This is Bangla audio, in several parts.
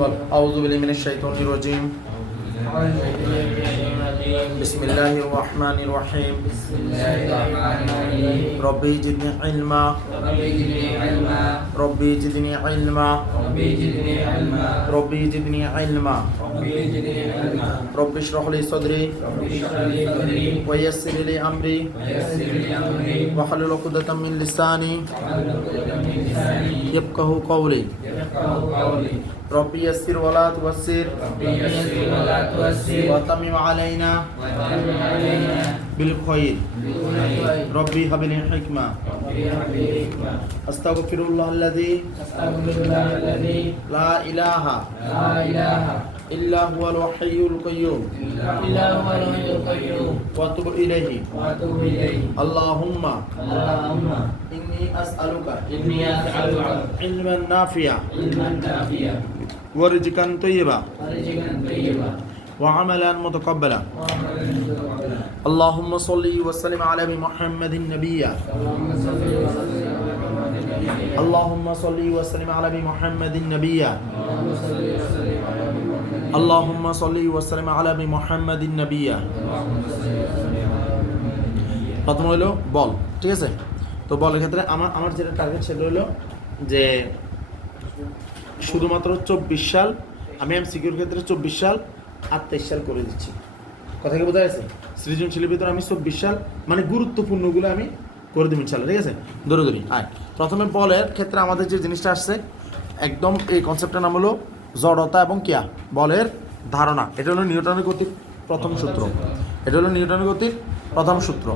বল আউযু বিল্লাহি মিনাশ শাইতানির রাজিম বিসমিল্লাহির রহমানির রহিম রব্বি জিদনি ইলমা রব্বি জিদনি ইলমা রব্বি জিদনি ইলমা রব্বি ইশরাহ লি সাদরি ওয়া ইয়াসসির লি আমরি ওয়াহলুল উকদাতাম মিন লিসানি ইয়াফকাহু কওলি ربي يسر ولا تؤسر وتمم علينا بالخير ربي هب لي حكمة أستغفر الله الذي لا إله إلا هو الحي القيوم وأتوب إليه اللهم إني أسألك علما نافعا ورزقا طيبا وعملا متقبلا اللهم صل وسلم على محمد النبي اللهم صل وسلم على محمد النبي اللهم صل وسلم على محمد النبي প্রথম হলো বল, ঠিক আছে? তো বলের ক্ষেত্রে আমার যেটা টার্গেট সেটা হলো যে শুধুমাত্র 24 সাল, আমি এমসিকিউর ক্ষেত্রে 24 সাল আর 23 সাল করে দিচ্ছি। কথা কি বোঝা গেছে? সৃজনশীলের ভিতরে আমি 24 সাল মানে গুরুত্বপূর্ণগুলো আমি করে দেব ইনশাআল্লাহ, ঠিক আছে? দৌড়ি আয়। প্রথমে বলের ক্ষেত্রে আমাদের যে জিনিসটা আসছে একদম এই কনসেপ্টের নাম হলো জড়তা এবং কিয়া বলের ধারণা। এটা হলো নিউটনের গতির প্রথম সূত্র।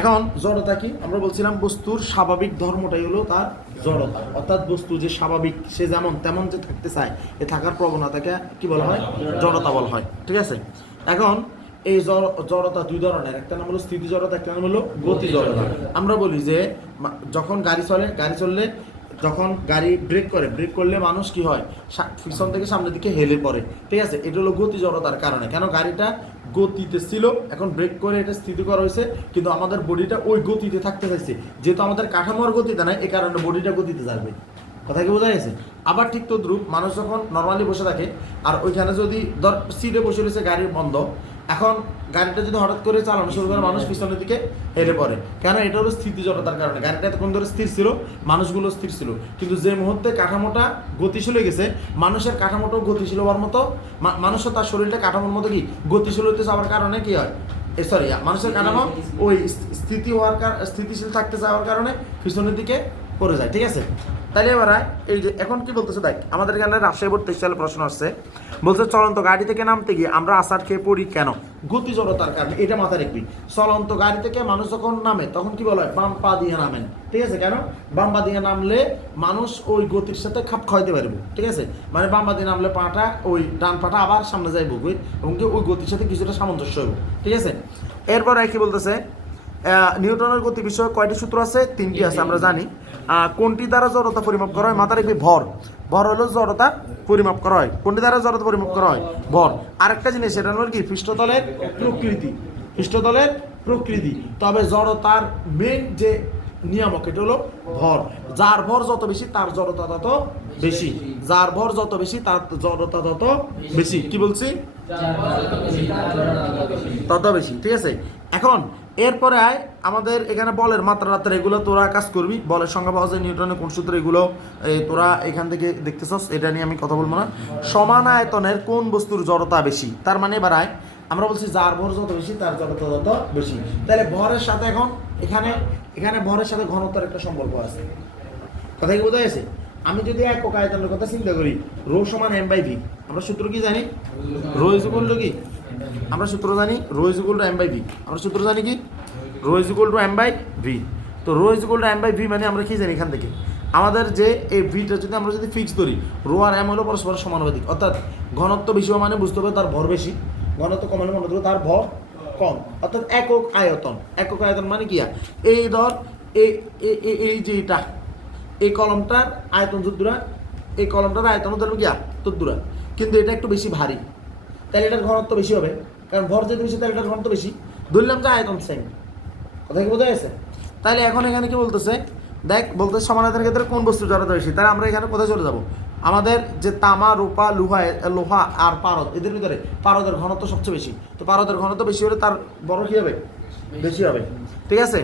এখন জড়তা কি? আমরা বলছিলাম বস্তুর স্বাভাবিক ধর্মটাই হলো তার জড়তা, অর্থাৎ বস্তু যে স্বাভাবিক সে যেমন তেমন যে থাকতে চায়, এ থাকার প্রবণতাকে কি বলা হয়? জড়তা বলা হয়, ঠিক আছে? এখন এই জড়তা দুই ধরনের, একটা নাম হলো স্থিতি জড়তা, একটা নাম হলো গতি জড়তা। আমরা বলি যে যখন গাড়ি চললে যখন গাড়ি ব্রেক করলে মানুষ কি হয়? পিছন থেকে সামনের দিকে হেলে পড়ে, ঠিক আছে? এটা হলো গতি জড়তার কারণে। কেন? গাড়িটা গতিতে ছিল, এখন ব্রেক করে এটা স্থিতি করা হয়েছে, কিন্তু আমাদের বডিটা ওই গতিতে থাকতে চাইছে, যেহেতু আমাদের কাঠামোর গতিতে নাই, এই কারণে বডিটা গতিতে যাবে। কথা কি বোঝা গেছে? আবার ঠিক তদ্রুপ মানুষ যখন নর্মালি বসে থাকে আর ওইখানে যদি ধর সিটে বসে রয়েছে, গাড়ির বন্ধ, এখন গাড়িটা যদি হঠাৎ করে চালানো শুরু করে, মানুষ পিছনের দিকে হেরে পড়ে। কেন? এটা হলো স্থিতি জড়তার কারণে। গাড়িটা এতক্ষণ ধরে স্থির ছিল, মানুষগুলো স্থির ছিল, কিন্তু যে মুহূর্তে কাঠামোটা গতিশীল হয়ে গেছে, মানুষের কাঠামোটাও গতিশীল হওয়ার মতো, মানুষও তার শরীরটা কাঠামোর মতো কি গতিশীল হতে যাওয়ার কারণে কি হয়? মানুষের কাঠামো ওই স্থিতিশীল থাকতে যাওয়ার কারণে পিছনের দিকে পড়ে যায়, ঠিক আছে? তাহলে এবার এই যে এখন কি বলতেছে, দেখ আমাদের এখানে রাজশাহী বোর্ড 23 সালে প্রশ্ন আসছে, বলছে চলন্ত গাড়ি থেকে নামতে গিয়ে আমরা আছাড় খেয়ে পড়ি কেন? গতি জড়তার কারণে। এটা মাথায় রাখবি। চলন্ত গাড়ি থেকে মানুষ যখন নামে তখন কি বলা হয়? বাম পা দিয়ে নামেন, ঠিক আছে? কেন? বাম পা দিয়ে নামলে মানুষ ওই গতির সাথে খাপ খাওয়াইতে পারবে, ঠিক আছে? মানে বাম পা দিয়ে নামলে পাটা ওই ডান পাটা আবার সামনে যাইব এবং কি ওই গতির সাথে কিছুটা সামঞ্জস্য হইব, ঠিক আছে? এরপর কি বলতেছে, নিউটনের গতি বিষয়ে কয়টি সূত্র আছে? 3টি আছে, আমরা জানি। কোনটি দ্বারা জড়তা পরিমাপ করা হয়? মাথায় রাখবি ভর হলো জড়তা পরিমাপ করা হয়। কোনটি দ্বারা জড়তা পরিমাপ করা হয়? ভর। আরেকটা জিনিস, সেটা হলো কি? পৃষ্ঠতলের প্রকৃতি। তবে জড়তার মেন যে নিয়ামক এটা হলো ভর। যার ভর যত বেশি তার জড়তা তত বেশি। কি বলছি? তত বেশি, ঠিক আছে? এখন এরপরে আমাদের এখানে বলের মাত্রা এগুলো তোরা কাজ করবি। বলের সংখ্যা পাওয়া যায় নিউটনের কোন সূত্র, এগুলো তোরা এখান থেকে দেখতেছস, এটা নিয়ে আমি কথা বলবো না। সমান আয়তনের কোন বস্তুর জড়তা বেশি? তার মানে এবার আমরা বলছি যার ভর যত বেশি তার জড়তা তত বেশি। তাহলে ভরের সাথে এখন এখানে ভরের সাথে ঘনত্বের একটা সম্পর্ক আছে। কথা কি বোঝা গেছে? আমি যদি একক আয়তনের কথা চিন্তা করি, রো সমান m/v, আমরা সূত্র কি জানি? রো ইজ ইকুয়াল টু কি? আমরা সূত্র জানি rho is equal to m/v। আমরা সূত্র জানি কি? Rho is equal to m/v। তো rho is equal to m/v মানে আমরা কি জানি এখান থেকে? আমাদের যে এই ভিটা আমরা যদি ফিক্স ধরি, রো আর m হলো পরস্পর সমানুপাতিক, অর্থাৎ ঘনত্ব বেশি মানে বুঝতে হবে তার ভর বেশি, ঘনত্ব কম মানে মনে করবে তার ভর কম, অর্থাৎ একক আয়তন মানে কি? এই ধর এই যে এটা, এই কলমটার আয়তন যদ্দুরা, এই কলমটার আয়তন ধরবে কি তদ্দুরা, কিন্তু এটা একটু বেশি ভারী, তাহলে এটার ঘনত্ব বেশি হবে, কারণ ভর যেহেতু বেশি তাহলে এটার ঘনত্ব বেশি। ধরলাম যে আয়তন সেম। কথা কি বোঝা গেছে? তাহলে এখন এখানে কি বলতেছে, দেখ বলতেছে সমান আয়তনের ক্ষেত্রে কোন বস্তু জড়তা বেশি, তাহলে আমরা এখানে কোথায় চলে যাবো? আমাদের যে তামা, রূপা, লোহা আর পারদ, এদের ভিতরে পারদের ঘনত্ব সবচেয়ে বেশি। তো পারদের ঘনত্ব বেশি হলে তার বড় কী হবে? বেশি হবে। ঠিক আছে,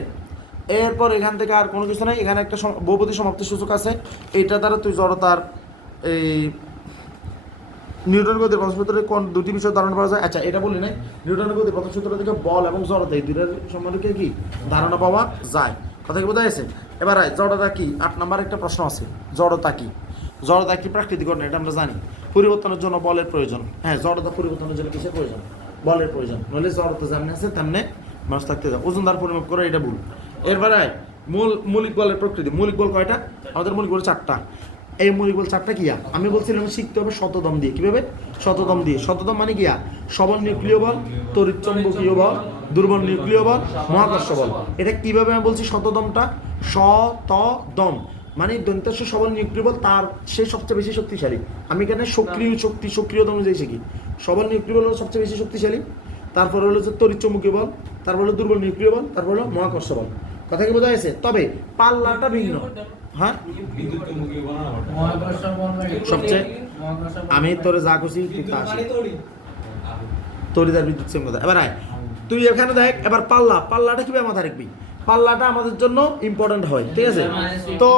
এরপর এখান থেকে আর কোনো কিছু নাই। এখানে একটা বহুপদী সমাপ্তি সূচক আছে, এইটা দ্বারা তুই জড়তার এই নিউটন গতির প্রথম সূত্রে কোন দুটি বিষয় ধারণা পাওয়া যায়। আচ্ছা, এটা বললি নাই, নিউটনের গতির প্রথম সূত্র থেকে বল এবং জড়তা এই দুটার সম্বন্ধে কি ধারণা পাওয়া যায়। কথা কি বোঝা গেছে? এবার জড়তা কি? 8 নম্বর একটা প্রশ্ন আছে, জড়তা কি? জড়তা কি প্রাকৃতিক ঘটনা, এটা আমরা জানি। পরিবর্তনের জন্য বলের প্রয়োজন। হ্যাঁ, জড়তা পরিবর্তনের জন্য কিসের প্রয়োজন? বলের প্রয়োজন। নইলে জড়তা যেমনি আছে তেমনি মানুষ থাকতে যায়। ওজন দ্বারা পরিমাপ করে, এটা ভুল। এরপরে মৌলিক বলের প্রকৃতি। মৌলিক বল কয়টা? আমাদের মৌলিক বল 4টা। এই মৌলিক বল 4টা কিয়া? আমি বলছিলাম শিখতে হবে শতদম দিয়ে। কীভাবে? শতদম দিয়ে। শতদম মানে কিয়া? সবল নিউক্লিয় বল, তড়িৎচুম্বকীয় বল, দুর্বল নিউক্লিয় বল, মহাকর্ষ বল। এটা কিভাবে আমি বলছি? শতদমটা শতদম মানে দন্তাংশ সবল নিউক্লিয় বল, তার সে সবচেয়ে বেশি শক্তিশালী। আমি এখানে সক্রিয়তম যে শিখি। সবল নিউক্লিয় বল হলো সবচেয়ে বেশি শক্তিশালী, তারপর হলো যে তড়িৎচুম্বকীয় বল, তারপর হলো দুর্বল নিউক্লিয় বল, তারপর হলো মহাকর্ষ বল। কথা কি বোঝা গেছে? তবে পাল্লাটা ভিন্ন। হ্যাঁ, সবচেয়ে আমি তোরে যা করছি তড়িৎ বিদ্যুৎ সেম কথা। এবার তুই এখানে দেখ, এবার পাল্লাটা কিভাবে মাথায় রাখবি? পাল্লাটা আমাদের জন্য ইম্পর্টেন্ট হয়। ঠিক আছে, তো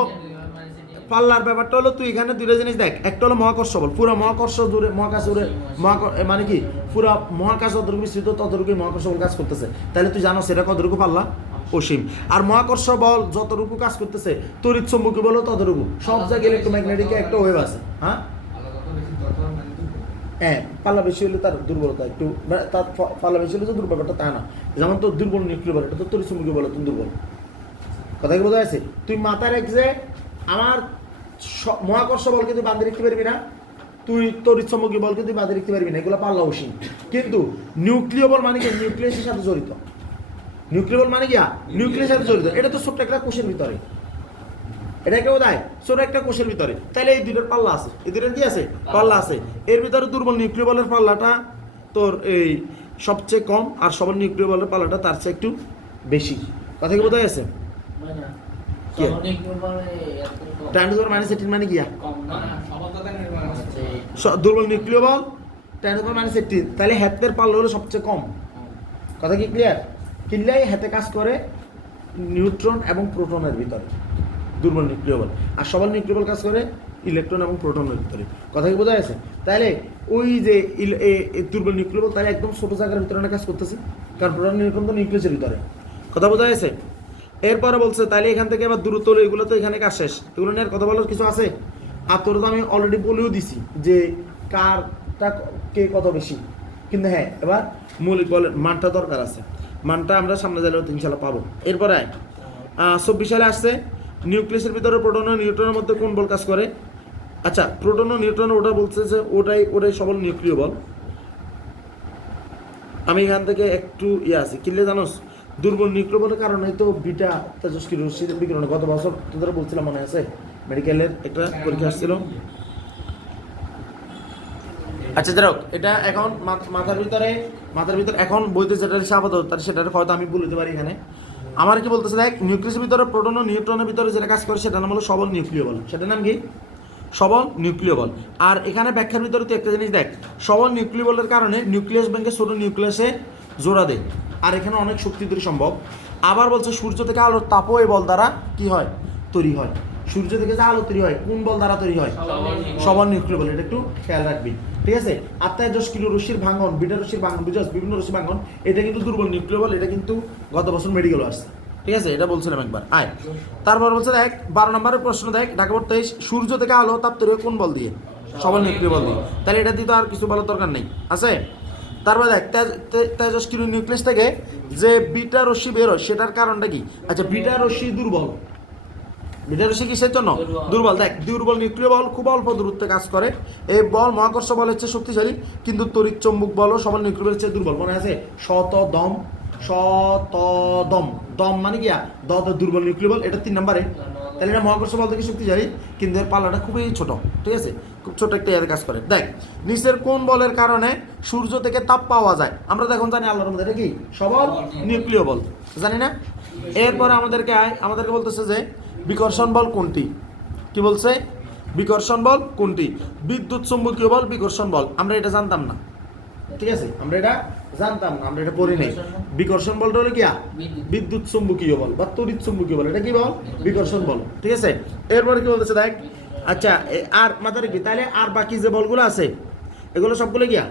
পাল্লার ব্যাপারটা হলো, তুই এখানে দুটো জিনিস দেখ। একটা হলো মহাকর্ষ বল, পুরো মহাকর্ষ জুড়ে, মহাকাশ জুড়ে, মানে কি পুরো মহাকাশ যতটুকু বিস্তৃত ততটুকুই মহাকর্ষ বল কাজ করতেছে। তাহলে তুই জানো সেটা কতটুকু পাল্লা? অসীম। আর মহাকর্ষ বল যতটুকু কাজ করতেছে, তড়িৎ চুম্বকীয় বলও ততটুকু। সব জায়গায় ইলেকট্রোম্যাগনেটিক একটা ওয়েভ আছে। হ্যাঁ, হ্যাঁ, পাল্লা বেশি হলে তার দুর্বলতা একটু, তার পাল্লা বেশি হলে যে দুর্বলতা তা না। যেমন তোর দুর্বল নিউক্লিয় বল, এটা তো তড়িৎ চুম্বকীয় বল, তুমি দুর্বল। কথা কি বোঝা যাচ্ছে? তুই মাথায় রাখ যে আমার মহাকর্ষ বলকে তুই বাঁধে রাখতে পারবি না, তুই তড়িৎ চুম্বকীয় বলকে তুই বাঁধে রাখতে পারবি না, এগুলো পাল্লা অসীম। কিন্তু নিউক্লিয় বল মানে কি? নিউক্লিয়াসের সাথে জড়িত। নিউক্লিয় বল মানে কি? নিউক্লিয়াসের সাথে জড়িত। এটা তো ছোট্ট একটা কোষের ভিতরে, এটা কেউ দেয় ছোট একটা কোষের ভিতরে। তাহলে এই দুটোর পাল্লা আছে, এই দুটোর কি আছে? পাল্লা আছে। এর ভিতরে দুর্বল নিউক্লিয় বলের পাল্লাটা তোর এই সবচেয়ে কম, আর সবল নিউক্লিয় বলের পাল্লাটা তার চেয়ে একটু বেশি। কথা কি বোঝা গেছে? মানে কি? দুর্বল নিউক্লিয় বল 10⁻18, তাহলে হ্যাতের পাল্লা হলো সবচেয়ে কম। কথা কি ক্লিয়ার? কিনলেই হাতে কাজ করে নিউট্রন এবং প্রোটনের ভিতরে দুর্বল নিউক্লিয় বল, আর সবল নিউক্লিয় বল কাজ করে ইলেকট্রন এবং প্রোটনের ভিতরে। কথা কি বোঝা গেছে? তাহলে ওই যে দুর্বল নিউক্লিয় বল তাহলে একদম ছোট জায়গার ভিতরে কাজ করতেছে, কারণ প্রোটন নিউট্রন তো নিউক্লিয়াসের ভিতরে। কথা বোঝা গেছে? এরপরে বলছে তাহলে এখান থেকে আবার দূরত্ব হলো, এগুলো তো এখানে কাজ শেষ, এগুলো নিয়ে কথা বলার কিছু আছে? আর তোর তো আমি অলরেডি বলেও দিছি যে কারটা কে কত বেশি। কিন্তু হ্যাঁ, এবার মৌলিক বলের মানটা দরকার আছে, মানটা আমরা সামনে যাইলেও ইনশাল্লাহ পাবো। এরপরে 24 সালে আসছে নিউক্লিয়াসের ভিতরে প্রোটন ও নিউট্রনের মধ্যে কোন বল কাজ করে? আচ্ছা, প্রোটন ও নিউট্রন ওটা বলছে যে ওটাই সবল নিউক্লিয় বল। আমি এখান থেকে একটু আছি কিনলে জানোস, দুর্বল নিউক্লিয় বলের কারণে তো বিটা তেজস্ক্রিয় রশ্মির বিকিরণ। গত বছর তোদের বলছিলাম, মনে আছে? মেডিকেলের একটা পরীক্ষা আসছিল। আচ্ছা যাই হোক, এটা এখন মাথার ভিতরে এখন বইতে যেটা আপাতত সেটা হয়তো আমি বলতে পারি। এখানে আমার কি বলতেছে দেখ, নিউক্লিয়াসের ভিতরে প্রোটন ও নিউট্রনের ভিতরে যেটা কাজ করে সেটার নাম হলো সবল নিউক্লিয় বল। সেটার নাম কি? সবল নিউক্লিয় বল। আর এখানে ব্যাখ্যার ভিতরে তুই একটা জিনিস দেখ, সবল নিউক্লিয় বলের কারণে নিউক্লিয়াস ব্যাংকে ছোট নিউক্লিয়াসে জোড়া দেয়, আর এখানে অনেক শক্তি তৈরি সম্ভব। আবার বলছে সূর্য থেকে আলোর তাপও এই বল দ্বারা কি হয়? তৈরি হয়। সূর্য থেকে যে আলো তৈরি হয় কোন বল দ্বারা তৈরি হয়? সবল নিউক্লিয় বল। এটা একটু খেয়াল রাখবি, ঠিক আছে? আর তেজস্ক্রিয় রশ্মির ভাঙন, বিটা রশ্মির ভাঙন, বিভিন্ন রশ্মির ভাঙন, এটা কিন্তু দুর্বল নিউক্লিয় বল। এটা কিন্তু গত বছর মেডিকেলও আসছে, ঠিক আছে? এটা বলছিলাম একবার। তারপর বলছে দেখ 12 নম্বরের প্রশ্ন দেখ, ঢাকা 23, সূর্য থেকে আলো তাপ তৈরি কোন বল দিয়ে? সবল নিউক্লিয় বল দিয়ে। তাহলে এটা দিয়ে তো আর কিছু বলার দরকার নেই, আছে? তারপরে দেখ তেজস্ক্রিয় নিউক্লিয়াস থেকে যে বিটা রশ্মি বের হয় সেটার কারণটা কি? আচ্ছা, বিটা রশ্মি দুর্বল। বিটা রশ্মি কিসের জন্য দুর্বল? দেখ, দুর্বল নিউক্লিয় বল খুব অল্প দূরত্বে কাজ করে। এই বল মহাকর্ষ বল হচ্ছে শক্তিশালী, কিন্তু তড়িৎ চৌম্বক বলও সবল নিউক্লিয় বলের চেয়ে দুর্বল। মনে আছে? শতদম দম মানে কি? দুর্বল নিউক্লিয় বল, এটা 3 নম্বরে। তাহলে এটা মহাকর্ষ বল থেকে শক্তিশালী, কিন্তু এর পাল্লাটা খুবই ছোট, ঠিক আছে? খুব ছোট একটা কাজ করে। দেখ, নিচের কোন বলের কারণে সূর্য থেকে তাপ পাওয়া যায়? আমরা তো এখন জানি আল্লাহর মধ্যে, এটা কি? সবল নিউক্লিয় বল, জানি না? এরপরে আমাদেরকে বলতেছে যে বিকর্ষণ বল কোনটি? কি বলছে? বিকর্ষণ বল কোনটি? বিদ্যুৎ চুম্বকীয় বল, বিকর্ষণ বল। আমরা এটা জানতাম না, ঠিক আছে, আমরা এটা জানতাম না, আমরা এটা পড়ি নাই। বিকর্ষণ বলটা হলো কি? বিদ্যুৎ চুম্বকীয় বল বা তড়িৎ চুম্বকীয় বল। এটা কি বল? বিকর্ষণ বল, ঠিক আছে। এরপরে কি বলতেছে দেখ, আচ্ছা আর মাথা রেখি, তাহলে আর বাকি যে বলগুলো আছে এগুলো সবগুলো গিয়া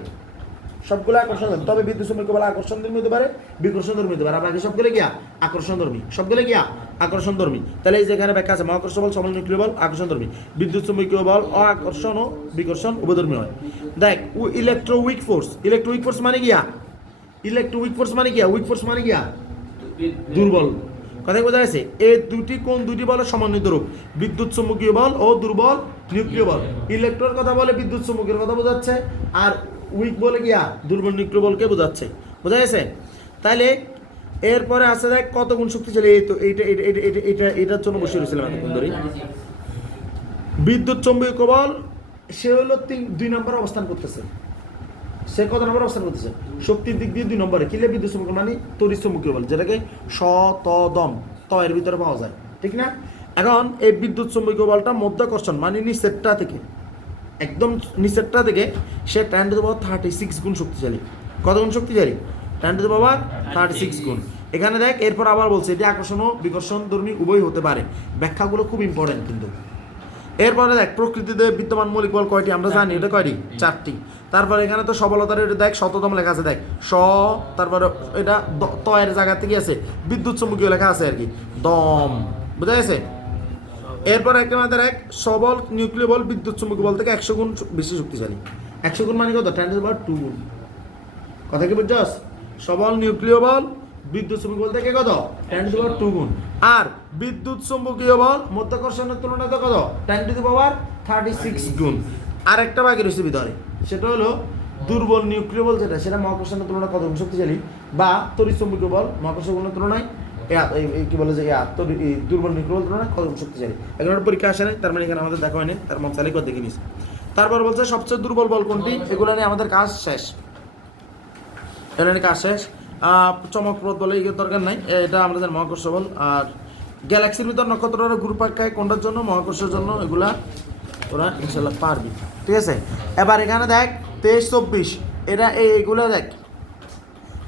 সবগুলো আকর্ষণ, তবে বিদ্যুৎ চুম্বকীয় বল আকর্ষণধর্মী হতে পারে, বিকর্ষণধর্মী হতে পারে, আর বাকি সবগুলো গিয়া আকর্ষণধর্মী, সবগুলো গিয়া আকর্ষণধর্মী। তাহলে এই যে এখানে ব্যাখ্যা আছে, মহাকর্ষ বল সবল নিউক্লিয় বল আকর্ষণধর্মী, বিদ্যুৎ চুম্বকীয় বল আকর্ষণ ও বিকর্ষণ উভয়ধর্মী হয়। দেখ ইলেকট্রোউইক ফোর্স, ইলেকট্রোউইক ফোর্স মানে গিয়া ইলেকট্রোউইক ফোর্স মানে গিয়া উইক ফোর্স মানে গিয়া দুর্বল। কথাই বোঝা গেছে? এই দুটি কোন দুটি বলের সমন্বিত রূপ? বিদ্যুৎ চুম্বকীয় বল ও দুর্বল নিউক্লিয় বল। ইলেকট্রোর কথা বলে বিদ্যুৎ চুম্বকীয় কথা বোঝাচ্ছে, আর উইক বলে গিয়া দুর্বল নিউক্লিয় বলকে বোঝাচ্ছে। বোঝা গেছে? তাহলে এরপরে আছে দেখ কত গুণ শক্তিশালী। এই তো এইটা এটা এটা এটা এটা এটার জন্য বসে রয়েছিলাম এতক্ষণ ধরে। বিদ্যুৎ চুম্বকীয় বল সে হলো 2 নম্বরে অবস্থান করতেছে। সে কত নম্বর অবস্থান করতেছে? শক্তির দিক দিয়ে 2 নম্বরে। কিলে বিদ্যুৎ চুম্বকীয় মানে তড়িৎ চুম্বকীয় বল, যেটাকে স ত দম ত এর ভিতরে পাওয়া যায়, ঠিক না? এখন এই বিদ্যুৎ চুম্বকীয় বলটা মধ্যাকর্ষণ মানে নিচেরটা থেকে, একদম নিচেরটা থেকে সে 10⁻36 গুণ শক্তিশালী। কত গুণ শক্তিশালী? 10⁻36 গুণ। এখানে দেখ এরপর আবার বলছে এটি আকর্ষণ ও বিকর্ষণ ধর্মী উভয় হতে পারে। ব্যাখ্যাগুলো খুব ইম্পর্টেন্ট কিন্তু। এরপরে দেখ প্রকৃতিতে বিদ্যমান মৌলিক বল কয়টি? আমরা জানি এটা কয়টি? 4টি। তারপরে এখানে তো সবলতার এটা দেখ শততম লেখা আছে, দেখ স, তারপরে এটা ত এর জায়গা থেকে আছে বিদ্যুৎ চুম্বকীয় লেখা আছে আর কি, দম। বুঝা গেছে? এরপর একটা আমাদের এক সবল নিউক্লিয় বল বিদ্যুৎ চুম্বকীয় বল থেকে 100 গুণ বেশি শক্তিশালী। 100 গুণ মানে কত? 10⁻2 গুণ। কথা কি বুঝছস? সবল নিউক্লিয় বল বিদ্যুৎ চুম্বকীয় বল থেকে কত? 10⁻2 গুণ। আর বিদ্যুৎ চুম্বকীয় বল মধ্যাকর্ষণের তুলনায় কত? 10⁻36 গুণ। আর একটা বাকি রয়েছে ভিতরে, সেটা হলো দুর্বল নিউক্লিয় বল, যেটা সেটা মহাকর্ষণের তুলনায় কত গুণ শক্তিশালী, বা তড়িৎ চুম্বকীয় বল মহাকর্ষণের তুলনায় কি বলে যে দুর্বল নিউক্লিয় বল তুলনায় কত গুণ শক্তিশালী। এখন পরীক্ষা আসে নাই, তার মানে এখানে আমাদের দেখা হয়নি, তার মন চালিয়ে দেখে নিস। তারপর বলছে সবচেয়ে দুর্বল বল কোনটি? এগুলো নিয়ে আমাদের কাজ শেষ, এগুলো নিয়ে কাজ শেষ। চমকপ্রদ বলে দরকার নাই, এটা আমাদের মহাকর্ষ বল। আর গ্যালাক্সির ভিতর নক্ষত্রের ঘুরপাকায় কোনটার জন্য? মহাকর্ষের জন্য। এগুলা ওরা ইনশাল্লাহ পারবি, ঠিক আছে। এবার এখানে দেখ 23-24, এটা এইগুলো দেখ,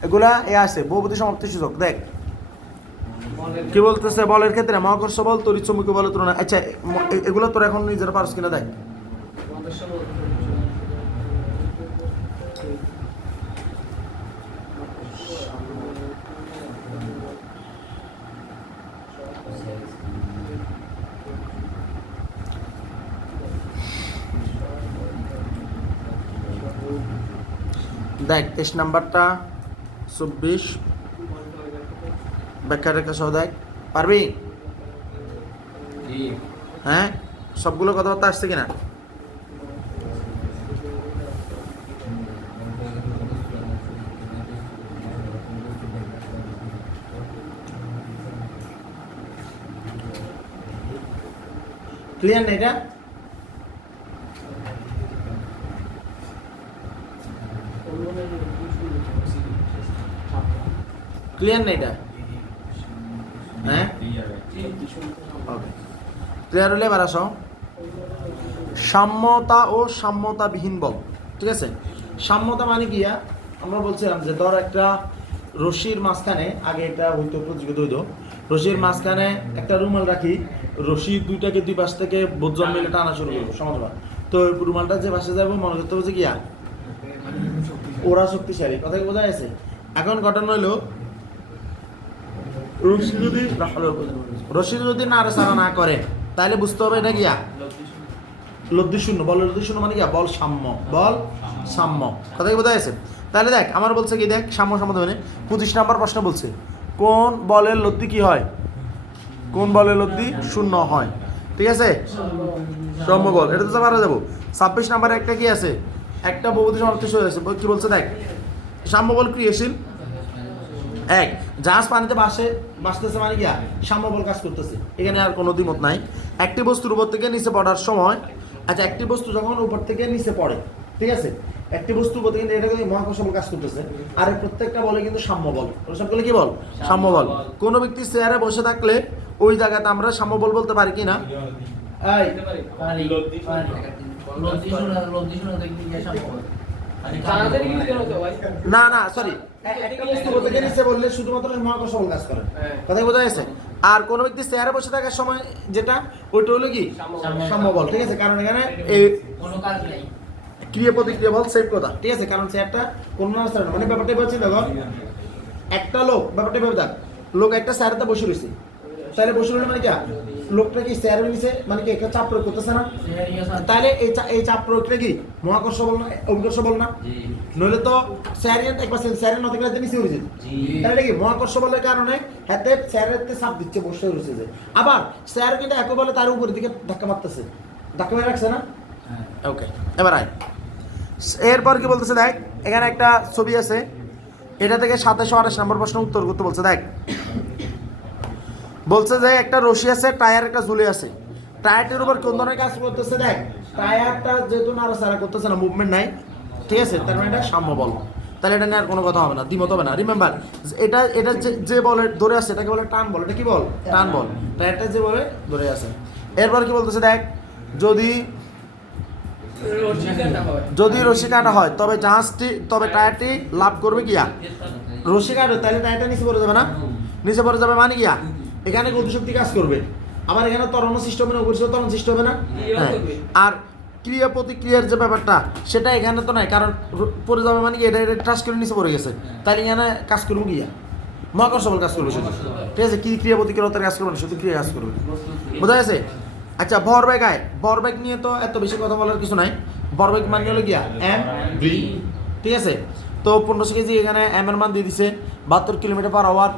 এগুলা আছে বহুপদী সমাপ্তি সূচক। দেখ কি বলতেছে বলের ক্ষেত্রে মহাকর্ষ বল তড়িৎ চুম্বকীয় বলের তুলনায়। আচ্ছা এগুলো তোর এখন নিজেরা পারস কিনা দেখ। দেখ 23 নাম্বারটা 24 ব্যাখ্যা রেখা সহ দেখ, পারবি? হ্যাঁ সবগুলো কথাবার্তা আসছে কিনা? ক্লিয়ার না এটা? ক্লিয়ার না এটা? হ্যাঁ ওকে, ক্লিয়ার হলে এবার আসো সাম্যতা ও সাম্যতাবিহীন বল, ঠিক আছে। সাম্যতা মানে কি? আমরা বলছিলাম যে ধর একটা রশির মাঝখানে, আগে এটা হইতো প্রতিযোগিতা হইতো, রশির মাঝখানে একটা রুমাল রাখি, রশি দুইটাকে দুই পাশ থেকে বোঝন মিলে টানা শুরু করবো সমানভাবে। তো রুমালটা যে পাশে যাবো মনে করতে হবে যে গিয়া ওরা শক্তিশালী। কথা কি বোঝা গেছে? এখন ঘটনা হইলো রশি যদি নাড়াচাড়া না করে তাহলে বুঝতে হবে এটা গিয়া লব্ধি শূন্য। বলের লব্ধি শূন্য মানে গিয়া বল সাম্য, বল সাম্য। কথা কি বোঝা গেছে? তাহলে দেখ আমার বলছে কি, দেখ সাম্য সম্বন্ধে মানে 25 নম্বর প্রশ্ন বলছে কোন বলের লব্ধি কি হয়? কোন বলের লব্ধি শূন্য হয়, ঠিক আছে, সাম্য বল। এটা তো পারা যাবো। 26 নম্বরে একটা কি আছে, একটা বহুপদী সমাপ্তি হয়ে আছে। কি বলছে দেখ, সাম্য বল ক্রিয়াশীল। এক, জাহাজ পানিতে ভাসতেছে মানে কি সাম্য বল কাজ করতেছে, এখানে আর কোনো দ্বিমত নাই। একটি বস্তুর উপর থেকে নিচে পড়ার সময়, আচ্ছা একটি বস্তু যখন উপর থেকে নিচে পড়ে, ঠিক আছে, একটি বস্তু উপর থেকে, এটা কিন্তু মহাকর্ষ বল কাজ করতেছে। আর প্রত্যেকটা বলে কিন্তু সাম্য বল। সবগুলো কি বল? সাম্য বল। কোনো ব্যক্তি চেয়ারে বসে থাকলে ওই জায়গাতে আমরা সাম্য বল বলতে পারি কি না? এই না না সরি একটা বস্তু থেকে নিচে বললে শুধুমাত্র মহাকর্ষ বল কাজ করে, কথা বোঝা গেছে। আর কোন ব্যক্তি চেয়ারে বসে থাকার সময় যেটা ওইটা হলো কি সাম্যবল, ঠিক আছে। কারণ এখানে এই কোনো কাজ নেই, ক্রিয়া প্রতিক্রিয়া বল সেম কথা, ঠিক আছে। কারণ চেয়ারটা কোন না মানে ব্যাপারটা বলছি দেখো, একটা লোক ব্যাপারটা ভেবে দেখ, লোক একটা চেয়ারেতে বসে রয়েছে, তাহলে বসে রইলে মানে কি লোকটা কি চেয়ারের নিচে মানে কি একটা চাপ প্রয়োগ করতেছে না, তাহলে এই চাপ প্রয়োগটা কি মহাকর্ষ বল না অভিকর্ষ বল না? নইলে তো চেয়ারের একবার চেয়ারের নতে গেলে নিচে উঠে যেত, তাহলে কি মহাকর্ষ বলের কারণে হাতে চেয়ারের চাপ দিচ্ছে, বসে রয়েছে যে। আবার চেয়ার কিন্তু একই বলে তার উপরের দিকে ধাক্কা মারতেছে, ধাক্কা মেরে রাখছে না। ওকে, এবার আয়। এরপর কি বলতেছে দেখ, এখানে একটা ছবি আছে, এটা থেকে 2728 নম্বর প্রশ্ন উত্তর করতে বলছে। দেখ বলছে যে একটা রশি আছে, টায়ার একটা ঝুলে আছে, টায়ারটির উপর কোন ধরনের কাজ করতেছে? দেখ টায়ারটা যেহেতু নাড়াচাড়া করতেছে না, মুভমেন্ট নাই, ঠিক আছে, তার মানে এটা সাম্য বল, তাহলে এটা নিয়ে আর কোনো কথা হবে না, দ্বিমত হবে না। রিমেম্বার এটা এটা যে বলে ধরে আছে এটাকে বলে টান বল, এটা কি বল? টান বল। টায়ারটা যে বলে ধরে আছে। এরপর কি বলতেছে দেখ, যদি রশি কাটা হয় তবে জাহাজটি তবে টায়ারটি লাভ করবে গিয়া, রশি কাটবে তাহলে টায়ারটা নিচে পড়ে যাবে না, নিচে পড়ে যাবে মানে গিয়া এখানে গতিশক্তি কাজ করবে, আবার এখানে ত্বরণ সৃষ্টি হবে না, উপরিষ্ঠ ত্বরণ সৃষ্টি হবে না। হ্যাঁ, আর ক্রিয়া প্রতিক্রিয়ার যে ব্যাপারটা সেটা এখানে তো নাই, কারণ পড়ে যাবে মানে কি এটা টাচ করে নিচে পড়ে গেছে, তাহলে এখানে কাজ করবো গিয়া মহাকর্ষ বল কাজ করবে শুধু, ঠিক আছে। কি ক্রিয়া প্রতিক্রিয়া তার কাজ করবে না, শুধু ক্রিয়া কাজ করবে, বোঝা গেছে? আচ্ছা, ভরবেগ আয়, ভরবেগ নিয়ে তো এত বেশি কথা বলার কিছু নাই, ভরবেগ মানে হলো গিয়া এম ভি, ঠিক আছে। তো 1500 কেজি এখানে এম এর মান দিয়ে দিছে 72 কিলোমিটার পার আওয়ার,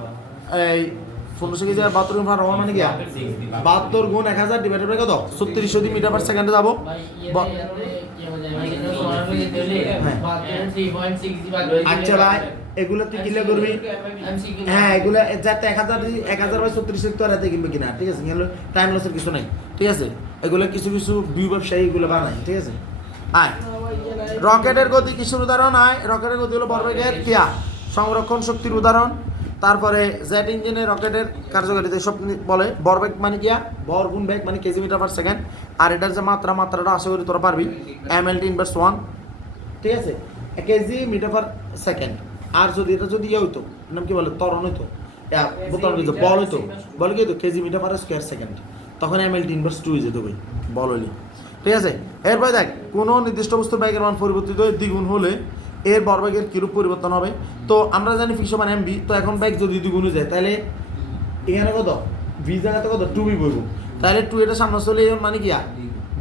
এই 1500 কেজি আর 72 কিলোমিটার পার আওয়ার মানে গিয়া 72 গুণ 1000 ডিভাইডেড বাই কত 3600 মিটার পার সেকেন্ডে যাবো। আচ্ছা ভাই, এগুলো তুই কিলে করবি, হ্যাঁ এগুলো যাতে 1000 বাই 36 তো রাতে কিনবে কিনা, ঠিক আছে, টাইম লসের কিছু নাই, ঠিক আছে। এগুলো কিছু বিউ ব্যবসায়ী এগুলো বানায়, ঠিক আছে। আয়, রকেটের গতি কিসের উদাহরণ? হয় রকেটের গতি হলো ভরবেগের ক্রিয়া, সংরক্ষণ শক্তির উদাহরণ। তারপরে জেট ইঞ্জিনে রকেটের কার্যকারিতা সব বলে। ভরবেগ মানে কিয়া, ভর গুণ বেগ মানে কেজি মিটার পার সেকেন্ড। আর এটার যে মাত্রাটা আশা করি তোরা পারবি, mLT/1, ঠিক আছে, কেজি মিটার পার সেকেন্ড। আর যদি এটা যদি ইয়ে হইতো, নাম কি বলে, ত্বরণ হইতো, বল হইতো, বল কি হইতো KG metre per square second, তখন mLT/2 হয়ে যেত ভাই, বল হইলে, ঠিক আছে। এরপরে দেখ, কোনো নির্দিষ্ট বস্তুর বেগের মান পরিবর্তিত হয়ে দ্বিগুণ হলে এর ভরবেগের কিরূপ পরিবর্তন হবে? তো আমরা জানি ফিক্স মান mv, তো এখন বেগ যদি দ্বিগুণ হয়ে যায় তাহলে এখানে কত ভি জায়গাতে কত 2v বইব, তাহলে 2 এটা সামনে চলে মানে কি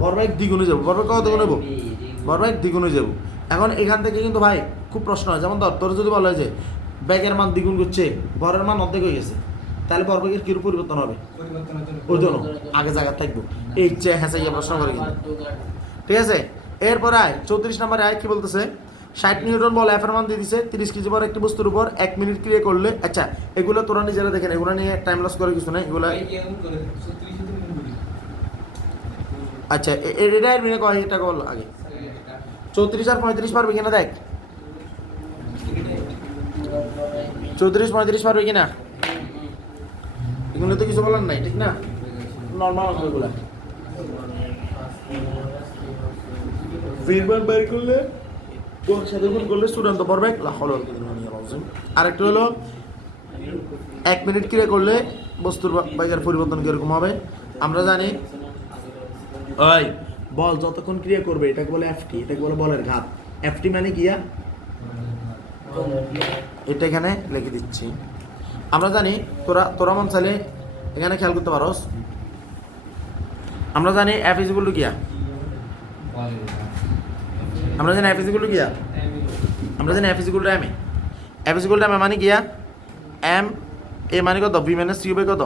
ভরবেগ দ্বিগুণ হয়ে যাবো। ভরবেগ কত দ্বিগুণ হবো? ভরবেগ দ্বিগুণ হয়ে যাবো। এখন এখান থেকে কিন্তু ভাই খুব প্রশ্ন হয়, যেমন তোর যদি বলা হয় যে বেগের মান দ্বিগুণ করছে, ভরের মান অর্ধেক হয়ে গেছে, তাহলে ভরবেগের কিরূপ পরিবর্তন হবে? ওই জন্য আগে জায়গা থাকবো, এই যে হ্যাঁ প্রশ্ন করে কিন্তু, ঠিক আছে। এরপর আয় 34 নম্বরে আয় কি বলতেছে, 60 নিউটন বল এফ এর মান দিয়ে দিছে 30 কেজি বড় একটি বস্তুর উপর 1 মিনিট ক্রিয়া করলে। আচ্ছা, এগুলো তোরা নিজেরা দেখেন, এগুলো নিয়ে টাইম লস করে কিছু নাই, এগুলো আচ্ছা এটা মিনে কয় এটা বল আগে। 34 আর 35 পারবে কিনা দেখ, 34 35 পারবে কিনা, এগুলো তো কিছু বলার নাই, ঠিক না, নর্মাল অঙ্ক এগুলো। ভিরবার বের করলে সাথে গুণ করলে চূড়ান্ত ভরবেগ আরেকটা হলো 1 মিনিট ক্রিয়া করলে বস্তুর বেগের পরিবর্তন কিরকম হবে? আমরা জানি ওই বল যতক্ষণ ক্রিয়া করবে এটাকে বলে এফটি, এটাকে বলে বলের ঘাত। এফটি মানে কিয়া, এটা এখানে লিখে দিচ্ছি। আমরা জানি তোরা মন চাইলে এখানে খেয়াল করতে পারোস, আমরা জানি এফ ইজ ইকুয়াল টু কিয়া, আমরা জানি এফ ইজ ইকুয়াল টু কিয়া, আমরা জানি F is equal to M A, F is equal to M A মানে কিয়া, এম এ মানে কত ভি মাইনাস ইউ বাই কত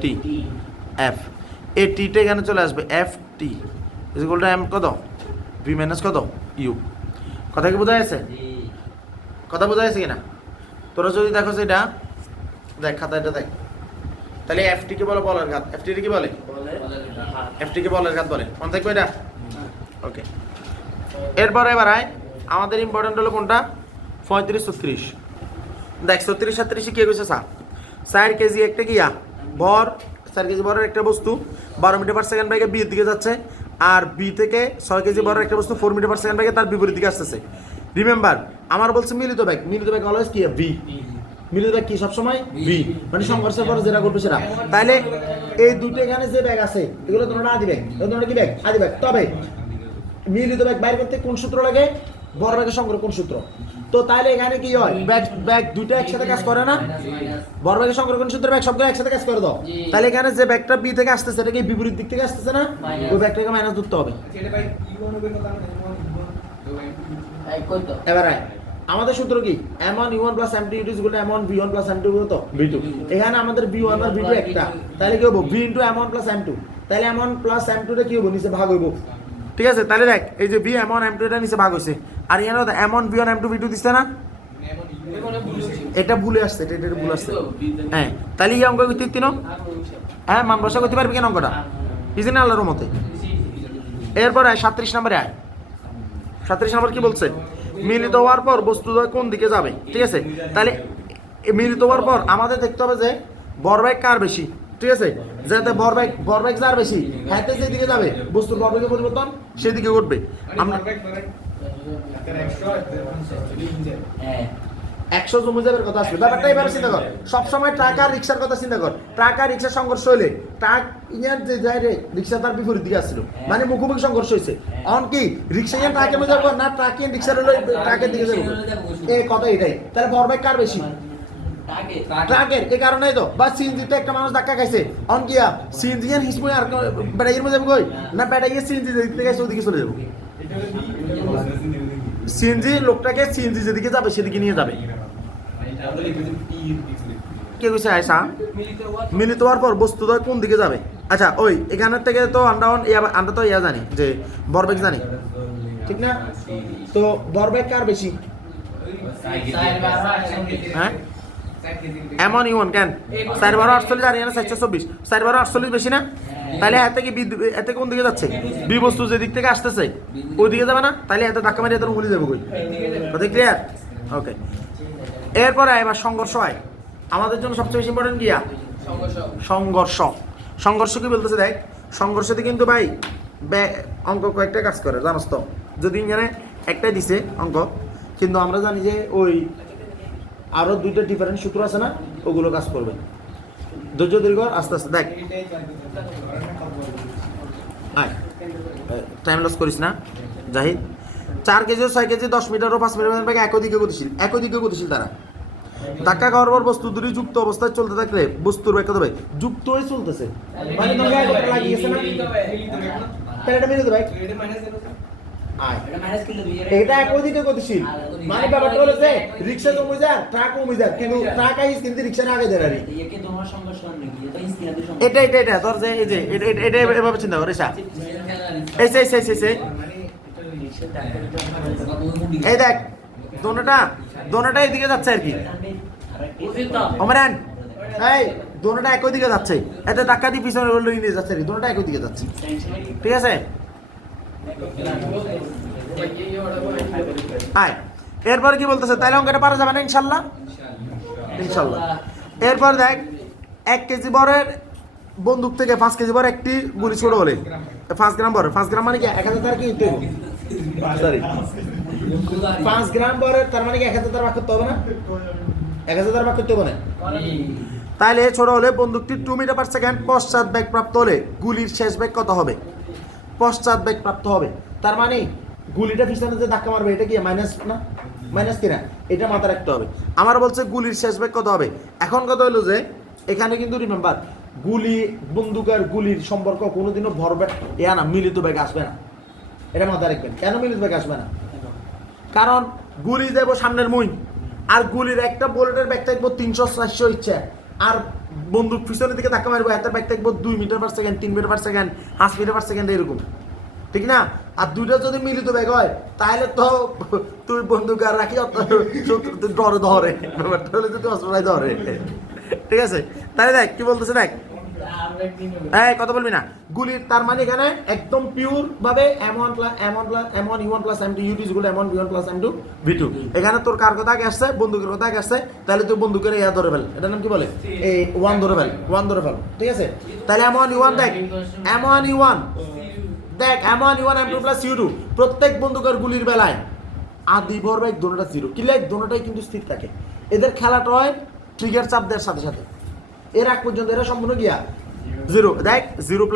টি, এফ এ টিটা এখানে চলে আসবে, F T is equal to M কত ভি মাইনাস কত ইউ। কথা কি বোঝা যাচ্ছে? কথা বোঝা যাচ্ছে কিনা? তোরা যদি দেখো সেটা দেখ, খাতা এটা দেখ, তাহলে এফ টিকে বলে বলের ঘাত, এফ টি কি বলে? এফ টিকে বলের ঘাত বলে, মনে থাকবে এটা? ওকে। এরপরে এবার আয়, আমাদের ইম্পর্টেন্ট হলো কোনটা, 35 36। দেখ 36 37 কি হয়েছে, 4 কেজি একটা কিয়া ভর 4 কেজি বরের একটা বস্তু 12 মিটার পার সেকেন্ড বেগে বি এর দিকে যাচ্ছে, আর বি থেকে 6 কেজি বরের একটা বস্তু 4 মিটার পার সেকেন্ড বেগে তার বিপরীত দিকে আসতেছে। রিমেম্বার আমার বলছে মিলিত বেগ অলওয়েজ কি ভি, মিলিত বেগ কি সবসময় ভি, মানে সংঘর্ষের পরে যেটা ঘটবে সেটা। তাহলে এই দুটো এখানে যে ব্যাগ আছে এগুলো তোমরা আদি ব্যাগ, তোমরা কি ব্যাগ আদি ব্যাগ। তবে মিলিত ব্যাগ বাইরে করতে কোন সূত্র লাগে, ভরবেগের সংগ্রহ কোন সূত্র। তো তাহলে এখানে কি হয়, ব্যাগ দুটো একসাথে কাজ করে না, ভরবেগের সংগ্রহ কোন সূত্রে ব্যাগ সবগুলো একসাথে কাজ করে দাও। তাহলে এখানে যে ব্যাগটা বি থেকে আসতেছে এটা কি বিপরীত দিক থেকে আসতেছে না, ওই ব্যাগটাকে মাইনাস ধরতে হবে। এবার আমাদের সূত্র কি, m1 u1 plus m2 u2 m1 v1 plus m2 তো v2। এখানে আমাদের v1 আর v2 একটা, তাহলে কি হবে v into m1 plus m2। তাহলে m1 প্লাস m2 টা কি হবে, নিচে ভাগ হইব। ঠিক আছে, তাহলে দেখ এই যে v m1 m2 এটা নিচে ভাগ হইছে, আর এখানে m1 v1 m2 v2 দিছে না, এটা ভুলে আসছে, এটা ভুল আসছে। হ্যাঁ, তাহলে এই অঙ্ক করতে তিনো হ্যাঁ মান বসা করতে পারবি কেন অঙ্কটা, ইজেন আল্লাহর মতে। এরপরে 37 নম্বরে 37 নম্বর কি বলছে, মিলিত হওয়ার পর বস্তুদ্বয় কোন দিকে যাবে। ঠিক আছে, তাহলে মিলিত হওয়ার পর আমাদের দেখতে হবে যে ভরবেগ কার বেশি। ঠিক আছে, যাতে ভরবেগ যার বেশি হাতে যেদিকে যাবে বস্তুর ভরবেগের পরিবর্তন সেদিকে ঘটবে। আমরা 100 জমি যাবের কথা আসবে, ব্যাপারটা এবারে চিন্তা কর। সবসময় ট্রাক আর রিক্সার কথা চিন্তা কর। ট্রাক আর রিক্সার সংঘর্ষ হইলে ট্রাক ইয়ার যে যায় রে রিক্সা তার বিপরীত দিকে আসছিল, মানে মুখোমুখি সংঘর্ষ হয়েছে। অন কি রিক্সা ইয়ান ট্রাকের মধ্যে যাবো না, ট্রাক ইয়ান রিক্সার হলো ট্রাকের দিকে যাবো, এই কথা এটাই। তাহলে ভরবেগ কার বেশি, ট্রাকের। এই কারণেই তো বা সিএনজিতে একটা মানুষ ধাক্কা খাইছে, অন কিয়া সিএনজি ইয়ান হিসময় আর ব্যাটারির মধ্যে যাবো কই না, ব্যাটারি সিএনজি যেদিকে গেছে ওদিকে চলে যাবো। সিএনজি লোকটাকে সিএনজি যেদিকে যাবে সেদিকে নিয়ে যাবে। কে কইছে আয়সা মিলিত হওয়ার পর বস্তুদ্বয় কোন দিকে যাবে। আচ্ছা ওই এখানের থেকে তো আমরা তো ইয়া জানি যে ভরবেগ জানি, ঠিক না। তো ভরবেগ কার বেশি, হ্যাঁ এমন ইউন কেন 4/48 আর এখানে 424, 4/48 বেশি না। তাহলে এতে কোন দিকে যাচ্ছে, বি বস্তু যে দিক থেকে আসতেছে ওই দিকে যাবে না, তাহলে এত ধাক্কা মারি এত উড়ে যাবে কই, কথা ক্লিয়ার। ওকে, এরপরে এবার সংঘর্ষ হয়। আমাদের জন্য সবচেয়ে বেশি ইম্পর্টেন্ট কি, সংঘর্ষ কি বলতেছে দেখ, সংঘর্ষতে কিন্তু ভাই অঙ্ক কয়েকটা কাজ করে জানোস তো। যদি এখানে একটাই দিছে অঙ্ক, কিন্তু আমরা জানি যে ওই আরো দুইটা ডিফারেন্ট সূত্র আছে না, ওগুলো কাজ করবে। ধৈর্য দীর্ঘ আস্তে আস্তে দেখ, টাইম লস করিস না জাহিদ। 4 কেজি 6 কেজি 10 মিটার ও 5 মিটার বেগে একই দিকে গতিশীল তারা। ধাক্কা খাওয়ার পর বস্তু দুটি যুক্ত অবস্থায় চলতে থাকলে বস্তুর বেগ কত হবে, যুক্ত হয়ে চলতেছে, মানে তোমাকে একটা লাগিয়েছে না, তাহলে এটা মিলিত বেগ। এটা একই দিকে গতিশীল, মানে ব্যাপারটা হলো যে রিকশা কমে যায় ট্রাক কমে যায়, কিন্তু ট্রাক আইস কিন্তু রিকশা না আগে দেয়। এটা ধর যে এই যে এটা এভাবে চিন্তা করে এই দেখ দোনোটা এদিকে যাচ্ছে আর কি, ওমরান এই দোনোটা একই দিকে যাচ্ছে, এতে ধাক্কা দিয়ে পিছনে নিয়ে যাচ্ছে আর কি, দোনোটা একই দিকে যাচ্ছে। ঠিক আছে, এরপর কি বলতেছে, তাইলে অঙ্কটা পারা যাবে না ইনশাল্লাহ। এরপর দেখ 1 কেজি বরের বন্দুক থেকে 5 কেজি বর একটি গুলি ছোট হলে 5 গ্রাম বর, 5 গ্রাম মানে কি 1000 তার কি সরি 5 গ্রাম বরের তার মানে কি 1000 তার ভাগ করতে হবে না, 1000 তার ভাগ করতে হবে না। তাহলে ছোট হলে বন্দুকটি 2 মিটার পার সেকেন্ড পশ্চাৎ বেগ প্রাপ্ত হলে গুলির শেষ বেগ কত হবে, পশ্চাৎ বেগ প্রাপ্ত হবে। তার মানে গুলিটা পিছনে যে ধাক্কা মারবে এটা কি মাইনাস না, মাইনাস কিনা এটা মাথায় রাখতে হবে। আমার বলছে গুলির শেষ বেগ কত হবে। এখন কথা হলো যে এখানে কিন্তু রিমেম্বার বন্দুক আর গুলির সম্পর্ক কোনোদিনও ভরবেগ না মিলিত বেগ আসবে না, এটা মাথায় রাখবেন। কেন মিলিত বেগ আসবে না, কারণ গুলি দেবো সামনের মুই, আর গুলির একটা বুলেটের বেগ থাকবো 300-400 ইচ্ছা, আর বন্দুক পিছনের দিকে ধাক্কা মারবো এত বেগ থাকবো 2 metre per second, 3 metre per second, 5 metre per second এরকম, ঠিক না। আর দুইটা যদি মিলিত বেগ হয় তাহলে তো তুই বন্দুক আর রাখি ডরে ধরে ব্যাপারটা হলে তুই অস্ত্রায় ধরে। ঠিক আছে, তাহলে দেখ কি বলতেছে, দেখ এই কথা বলবি না গুলির তার মানে এখানে একদম পিওর ভাবে m1 m1 u1 m2 u2 যেগুলো m1 v1 m2 v2 এখানে তোর কার কথা আগে আসছে বন্দুকের কথা আগে আসছে তাহলে তুই বন্দুকের ইয়া ধরে ফেল এটার নাম কি বলে এই 1 ধরে ফেল ঠিক আছে তাহলে m1 u1 দেখ m1 u1 দেখ m1 u1 m2 u2 প্রত্যেক বন্দুকের গুলির বেলায় আদি ভরবেগ দোনোটা জিরো কি লাইক দোনোটাই কিন্তু স্থির থাকে এদের খেলাটা হয় ট্রিগার চাপ দেওয়ার সাথে সাথে এর আগ পর্যন্ত এরা সম্পূর্ণ গিয়া জিরো দেখ 0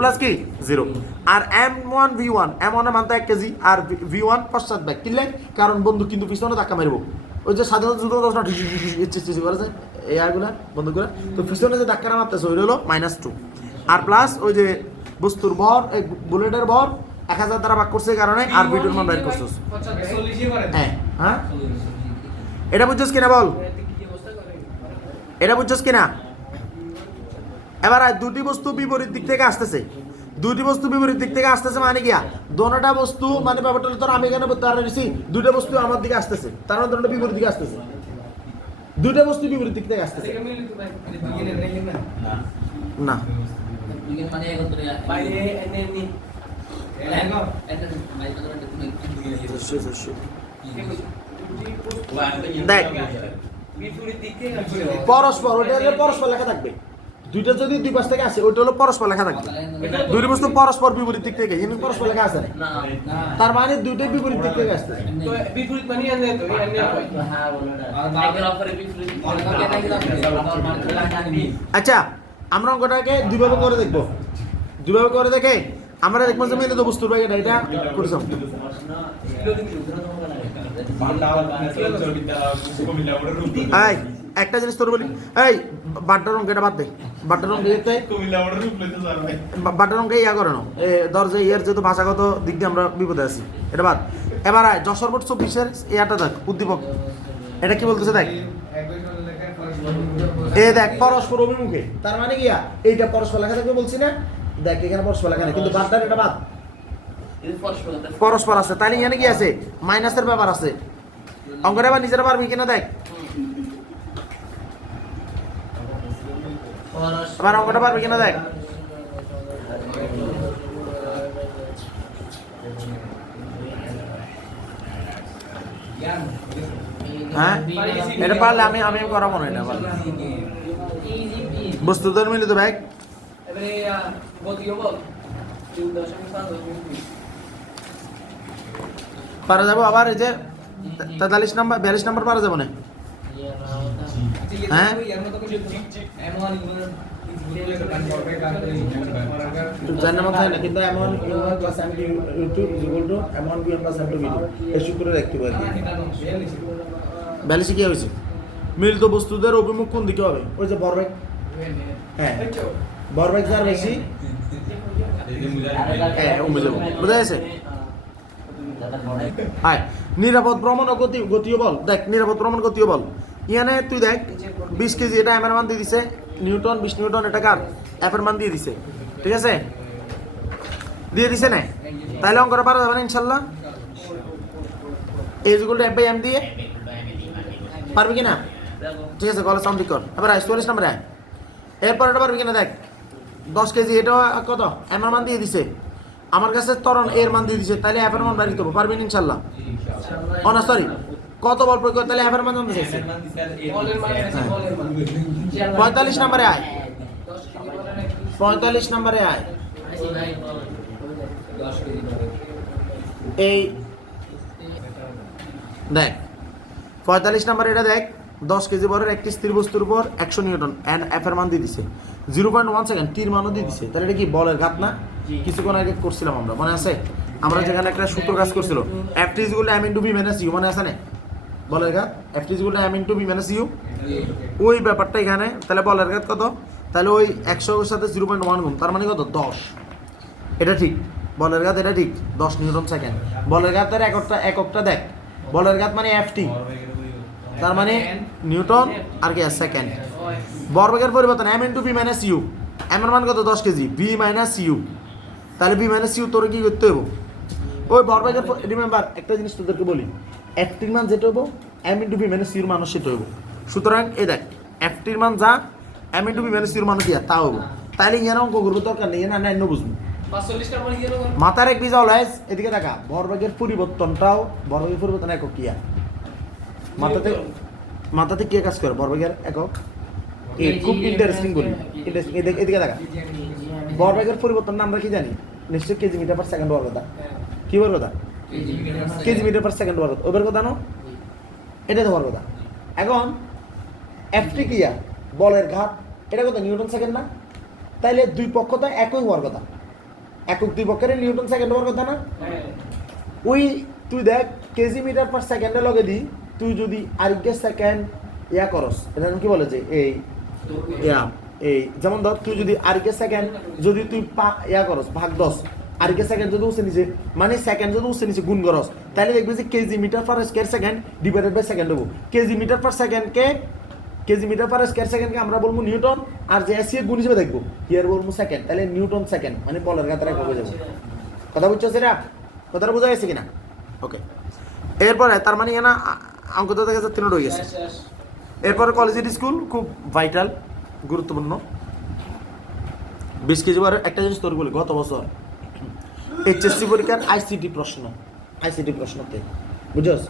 প্লাস কি 0 আর m1 v1 m1 এর মানটা 1 কেজি আর v1 পশ্চাৎ ব্যাগ কি লাইক কারণ বন্দুক কিন্তু পিছনে ধাক্কা মারবো ওই যে সাধারণত যুদ্ধ দশটা ইচ্ছে করে এই আগুলা বন্দুকগুলা তো পিছনে যে ধাক্কাটা মারতেছে ওই হলো -2 আর প্লাস ওই যে বস্তুর ভর এই বুলেটের ভর 1000 দ্বারা ভাগ করছে কারণে আর v2 এর মান বের করছস হ্যাঁ এটা বুঝছস কিনা বল এটা বুঝছস কিনা এবার দুটি বস্তু বিপরীত দিক থেকে আসতেছে মানে কি দোনোটা বস্তু মানে ব্যাপারটা তোর আমি এখানে বলতে পারছি দুটো বস্তু আমার দিকে আসতেছে তার মানে দোনোটা বিপরীত দিকে আসতেছে দুটো বস্তু বিপরীত দিক থেকে আসতেছে না দেখ পরস্পর লেখা থাকবে দুইটা যদি দুই পাশ থেকে আসে ওইটা হলো পরস্পর লেখা থাকবে দুইটা বস্তু পরস্পর বিপরীত দিক থেকে কিন্তু পরস্পর লেখা আছে না তার মানে দুইটাই বিপরীত দিক থেকে আসছে বিপরীত মানে আচ্ছা আমরা অঙ্কটাকে দুইভাবে করে দেখে আমরা দেখবো যে মেলে তো বস্তুর ভাই এটা করেছিলাম এই একটা জিনিস তোর বলি এই বাড্ডার অঙ্ক এটা বাদ দে বাড্ডার অঙ্কে ইয়া করে না ধর যে ইয়ার যেহেতু ভাষাগত দিক দিয়ে আমরা বিপদে আছি এটা বাদ এবার যশোর বোর্ড 24-এর ইয়াটা দেখ উদ্দীপক এটা কি বলতেছে দেখ দেখ পরস্পর অভিমুখে তার মানে কি এইটা পরস্পর লেখা থাকবে বলছি না দেখ এখানে পরস্পর লেখা নেই কিন্তু বাদটার এটা বাদ পরস্পর আছে তাহলে এখানে কি আছে মাইনাসের ব্যাপার আছে অঙ্কটা আবার নিজেরা পারবি কিনা দেখ আবার অঙ্কটা পারবি কিনা দেখ হ্যাঁ এটা পারলে আমি করাবো না এটা বস্তু ধর মিলিত ভাই পারা যাবো আবার এই যে 43 নাম্বার 42 নাম্বার পারা যাবো না হ্যাঁ জানার মতো হয় না কিন্তু m1 u1 m2 m1 v1 m2 v2 এই সূত্র রাখতে পারি 42 কি হয়েছে মিলিত বস্তুদের অভিমুখ কোন দিকে হবে ওই যে ভরবেগ হ্যাঁ ভরবেগ যার বেশি বুঝা গেছে হ্যাঁ নিরাপদ ভ্রমণ ও গতিও বল দেখ নিরাপদ ভ্রমণ গতিও বল ইয়ানে তুই দেখ 20 কেজি এটা এম এর মান দিয়ে দিছে নিউটন 20 নিউটন এটা কার এফ এর মান দিয়ে দিছে ঠিক আছে দিয়ে দিছে না তাহলে অঙ্কটা পারা যাবে না ইনশাআল্লাহ a = f / m দিয়ে পারবি কিনা ঠিক আছে গলা সাউন্ড কর এবার 44 নম্বরে আয় এরপর এটা পারবি কিনা দেখ 10 কেজি এটা কত এম এর মান দিয়ে দিছে আমার কাছে ত্বরণ এর মান দিয়ে দিছে তাহলে এফ এর মান বের করতে হবে পারবেন ইনশাআল্লাহ ও না সরি কত বল প্রয়োগ তাহলে এফ এর মান জানতে চাইছে 45 নম্বরে আয় 45 নম্বরে আয় এই দেখ 45 নম্বরে এটা দেখ 10 কেজি বরের একটি স্থির বস্তুর উপর 100 নিউটন এন্ড এফ এর মান দিয়ে দিছে 0.1 সেকেন্ড টির মানও দিয়ে দিছে তাহলে এটা কি বলের ঘাত না কিছুক্ষণ আগে করছিলাম আমরা মনে আছে আমরা যেখানে একটা সূত্র কাজ করছিল F T = m * v - u মনে আছে না বলের ঘাত F T = m * v - u ওই ব্যাপারটা এখানে তাহলে বলের ঘাত কত তাহলে ওই 100 এর সাথে 0.1 গুণ তার মানে কত 10 এটা ঠিক বলের ঘাত এটা ঠিক 10 নিউটন সেকেন্ড বলের ঘাতের এককটা দেখ বলের ঘাত মানে F T তার মানে নিউটন আর কি সেকেন্ড ভরবেগের পরিবর্তন m * v - u m এর মান কত 10 কেজি v - u তাহলে v - u তোর কি করতে হবে ওই ভরবেগের রিমেম্বার একটা জিনিস তোদেরকে বলি f এর মান যেটা হবে m * v - u এর মান সেটা হবে সুতরাং এই দেখ f এর মান যা এম ইন্টু বি মাইনাস সির মানে কি তাও হবো। তাইলে ইয়ার অঙ্ক করবো দরকার নেই, না অন্য বুঝবো। মাথার এক বিজা অলওয়েজ এদিকে দেখা, ভরবেগের পরিবর্তনটাও, ভরবেগের পরিবর্তন একক কি আর মাথাতে কি কাজ করে ভরবেগের একক? এই খুব ইন্টারেস্টিং বলি, এদিকে দেখা, ভরবেগের পরিবর্তন আমরা কি জানি? নিশ্চয়ই কেজি মিটার পার সেকেন্ড হওয়ার কথা। কি হওয়ার কথা? কেজি মিটার পার সেকেন্ড হওয়ার কথা। ওদের কথা না, এটা তো হওয়ার কথা। এখন এফটি কি আর বলের ঘাত, এটা কত? নিউটন সেকেন্ড না? তাইলে দুই পক্ষ তো একই হওয়ার কথা, একক দুই পক্ষের নিউটন সেকেন্ড হওয়ার কথা না? ওই তুই দেখ কেজি মিটার পার সেকেন্ডে লগে দি, তুই যদি আরেকটা সেকেন্ড ইয়া করস, এটা কি বলে যে এই যেমন ধর তুই যদি আরেকটা সেকেন্ড যদি তুই ইয়া করস ভাগ 10, আরেকটা সেকেন্ড যদি উঠে নিচে, মানে সেকেন্ড যদি উঠে নিচে গুণ করস, তাহলে দেখবি যে kg metre per square second divided by second হবো। কেজি মিটার পার স্কয়ার সেকেন্ডকে আমরা বলবো নিউটন, আর যে এসি গুণ হিসেবে দেখবো ইয়ার বলবো সেকেন্ড, তাহলে নিউটন সেকেন্ড মানে বলের ঘাতের একক হয়ে যাবে। কথা বুঝছো সেটা? কথাটা বোঝা গেছে কিনা? ওকে, এরপরে তার মানে না অঙ্ক তো দেখা যাচ্ছে 3 হয়ে গেছে। এরপরে কলেজ স্কুল খুব ভাইটাল, গুরুত্বপূর্ণ। 20 কেজি বারে একটা জিনিস তোর বলি, গত বছর এইচএসসি পরীক্ষার আইসিটি প্রশ্নতে বুঝছস,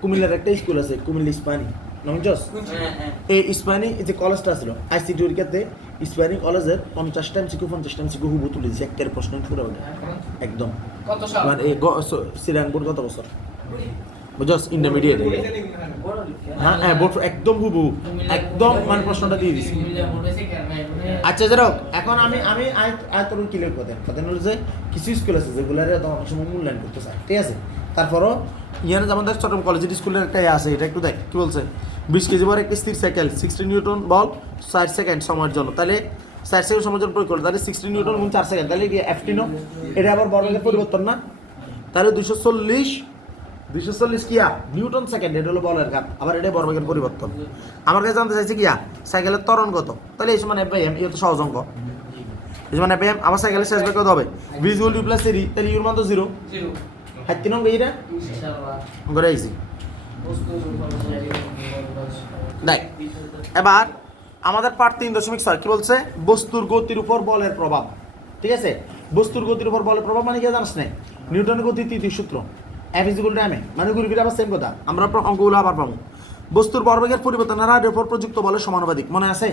কুমিল্লার একটা স্কুল আছে কুমিল্লা ইস্পানি, বুঝছস? এই ইস্পানি যে কলেজটা ছিল আইসিটি পরীক্ষাতে, ইস্পানি কলেজের 50টা এমসিকিউ 50টা এমসিকিউ হুবহু তুলে দিয়েছে, একের প্রশ্ন পুরো একদম। মানে এই শ্রীরামপুর গত বছর, বুঝছস? ইন্টারমিডিয়েট, হ্যাঁ বোর্ড একদম হুবহু একদম মানে প্রশ্নটা দিয়ে দিছি। আচ্ছা যারা এখন আমি তোর ক্লিয়ার কথা হলো যে কিছু স্কুল আছে যেগুলোর অনেক সময় মূল্যায়ন করতে চায়, ঠিক আছে? তারপরও ইয়ার যেমন দেখ চট্টগ্রাম কলেজের স্কুলের একটা আছে, এটা একটু দেখ কি বলছে। 20 কেজি পর একটি স্থির সাইকেল 60 নিউটন বল 4 সেকেন্ড সময়ের জন্য, তাহলে 4 সেকেন্ড সময়ের জন্য প্রয়োগ করলে তাহলে 60 নিউটন এবং 4 সেকেন্ড, তাহলে কি এফটি নো? এটা আবার ভরবেগের পরিবর্তন না? তাহলে 240 কিয়া নিউটন সেকেন্ড, এটা হলো বলের ঘাত, আবার এটা ভরবেগের পরিবর্তন। আমার কাছে জানতে চাইছি কিয়া সাইকেলের ত্বরণ কত, তাহলে এই সময় এফআইএম, এই তো সহজ অঙ্ক। এই সময় এফআইএম আমার সাইকেলের শেষ বেগ কত হবে? ভিজুয়াল ডি প্লাস এরি, তাহলে ইউর মান তো 0। হাত তিন অঙ্ক এইটা করে আইছি। দেখ এবার আমাদের পার্ট 3.6 কি বলছে? বস্তুর গতির উপর বলের প্রভাব, ঠিক আছে? বস্তুর গতির উপর বলের প্রভাব মানে কি জানাস না? নিউটনের গতির তৃতীয় সূত্র, F = ma, মানে ঘুরে ফিরে আবার সেম কথা, আমরা অঙ্কগুলো আবার পাবো। বস্তুর ভরবেগের পরিবর্তন হারের উপর প্রযুক্ত বলের সমানুপাতিক, মনে আছে?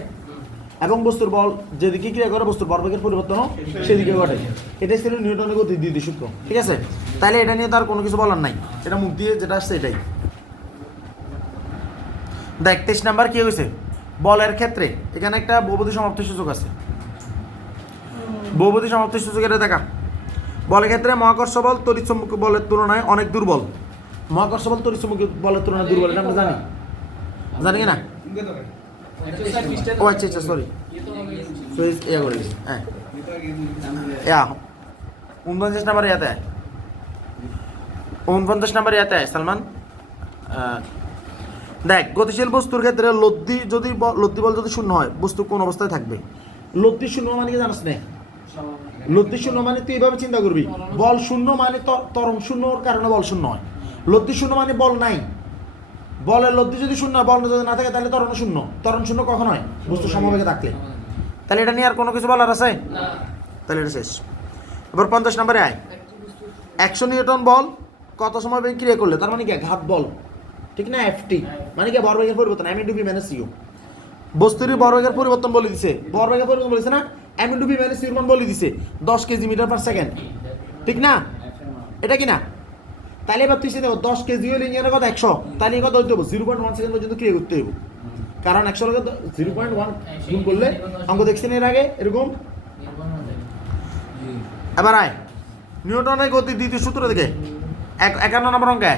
এবং বস্তুর বল যেদিকে ক্রিয়া করে বস্তুর ভরবেগের পরিবর্তনও সেদিকে ঘটে, এটাই ছিল নিউটনের গতির দ্বিতীয় সূত্র, ঠিক আছে? তাহলে এটা নিয়ে তার কোনো কিছু বলার নাই, এটা মুখ দিয়ে যেটা আসছে এটাই। দেখ 23 নাম্বার কি হয়েছে? বলের ক্ষেত্রে এখানে একটা বহুপদী সমাপ্তি সূচক আছে, বহুপদী সমাপ্তি সূচক, এটা দেখা। বলের ক্ষেত্রে মহাকর্ষ বল তড়িৎ চুম্বকীয় বলের তুলনায় অনেক দুর্বল। মহাকর্ষ বল তড়িৎ চুম্বকীয় বলের তুলনায় দুর্বল, এটা আমরা জানি কি না? ও আচ্ছা সরি, ইয়া করে দিচ্ছি, হ্যাঁ 49 নাম্বার ইয়াতে 49 নাম্বার ইয়াতে সালমান। দেখ গতিশীল বস্তুর ক্ষেত্রে লব্ধি বল যদি শূন্য হয়, বস্তু কোন অবস্থায় থাকবে? লব্ধি শূন্য মানে কি জানাস না? লব্ধি শূন্য মানে তুই এইভাবে চিন্তা করবি, বল শূন্য মানে ত্বরণ শূন্যর কারণে বল শূন্য হয়। লব্ধি শূন্য মানে বল নাই, বলের লব্ধি যদি শূন্য হয়, বল যদি না থাকে তাহলে ত্বরণ শূন্য। ত্বরণ শূন্য কখন হয়? বস্তু সমবেগে থাকলে। তাহলে এটা নিয়ে আর কোনো কিছু বলার আছে? তাহলে এটা শেষ। এবার 50 নম্বরে আয়। 100 নিউটন বল কত সময় বেগে ক্রিয়া করলে, তার মানে কি ঘাত বল, ঠিক না? এফটি মানে কি ভরবেগের পরিবর্তন, m * v - u। বস্তুর ভরবেগের পরিবর্তন বলে দিছে, ভরবেগের পরিবর্তন বলেছে না, m * v - u মান বলে দিছে 10 কেজি মিটার পার সেকেন্ড, ঠিক না? এটা কি না? তাহলে এবার তুই দেখো 10 কেজি হলে ইঞ্জিনের কত 100, তাহলে কত হইতে হবে? 0.1 সেকেন্ড পর্যন্ত ক্রিয়া করতে হবে, কারণ 100 এর 0.1 গুণ করলে অঙ্ক দেখছেন এর আগে এরকম। এবার আয় নিউটনের গতির দ্বিতীয় সূত্র থেকে 51 নম্বর অঙ্কে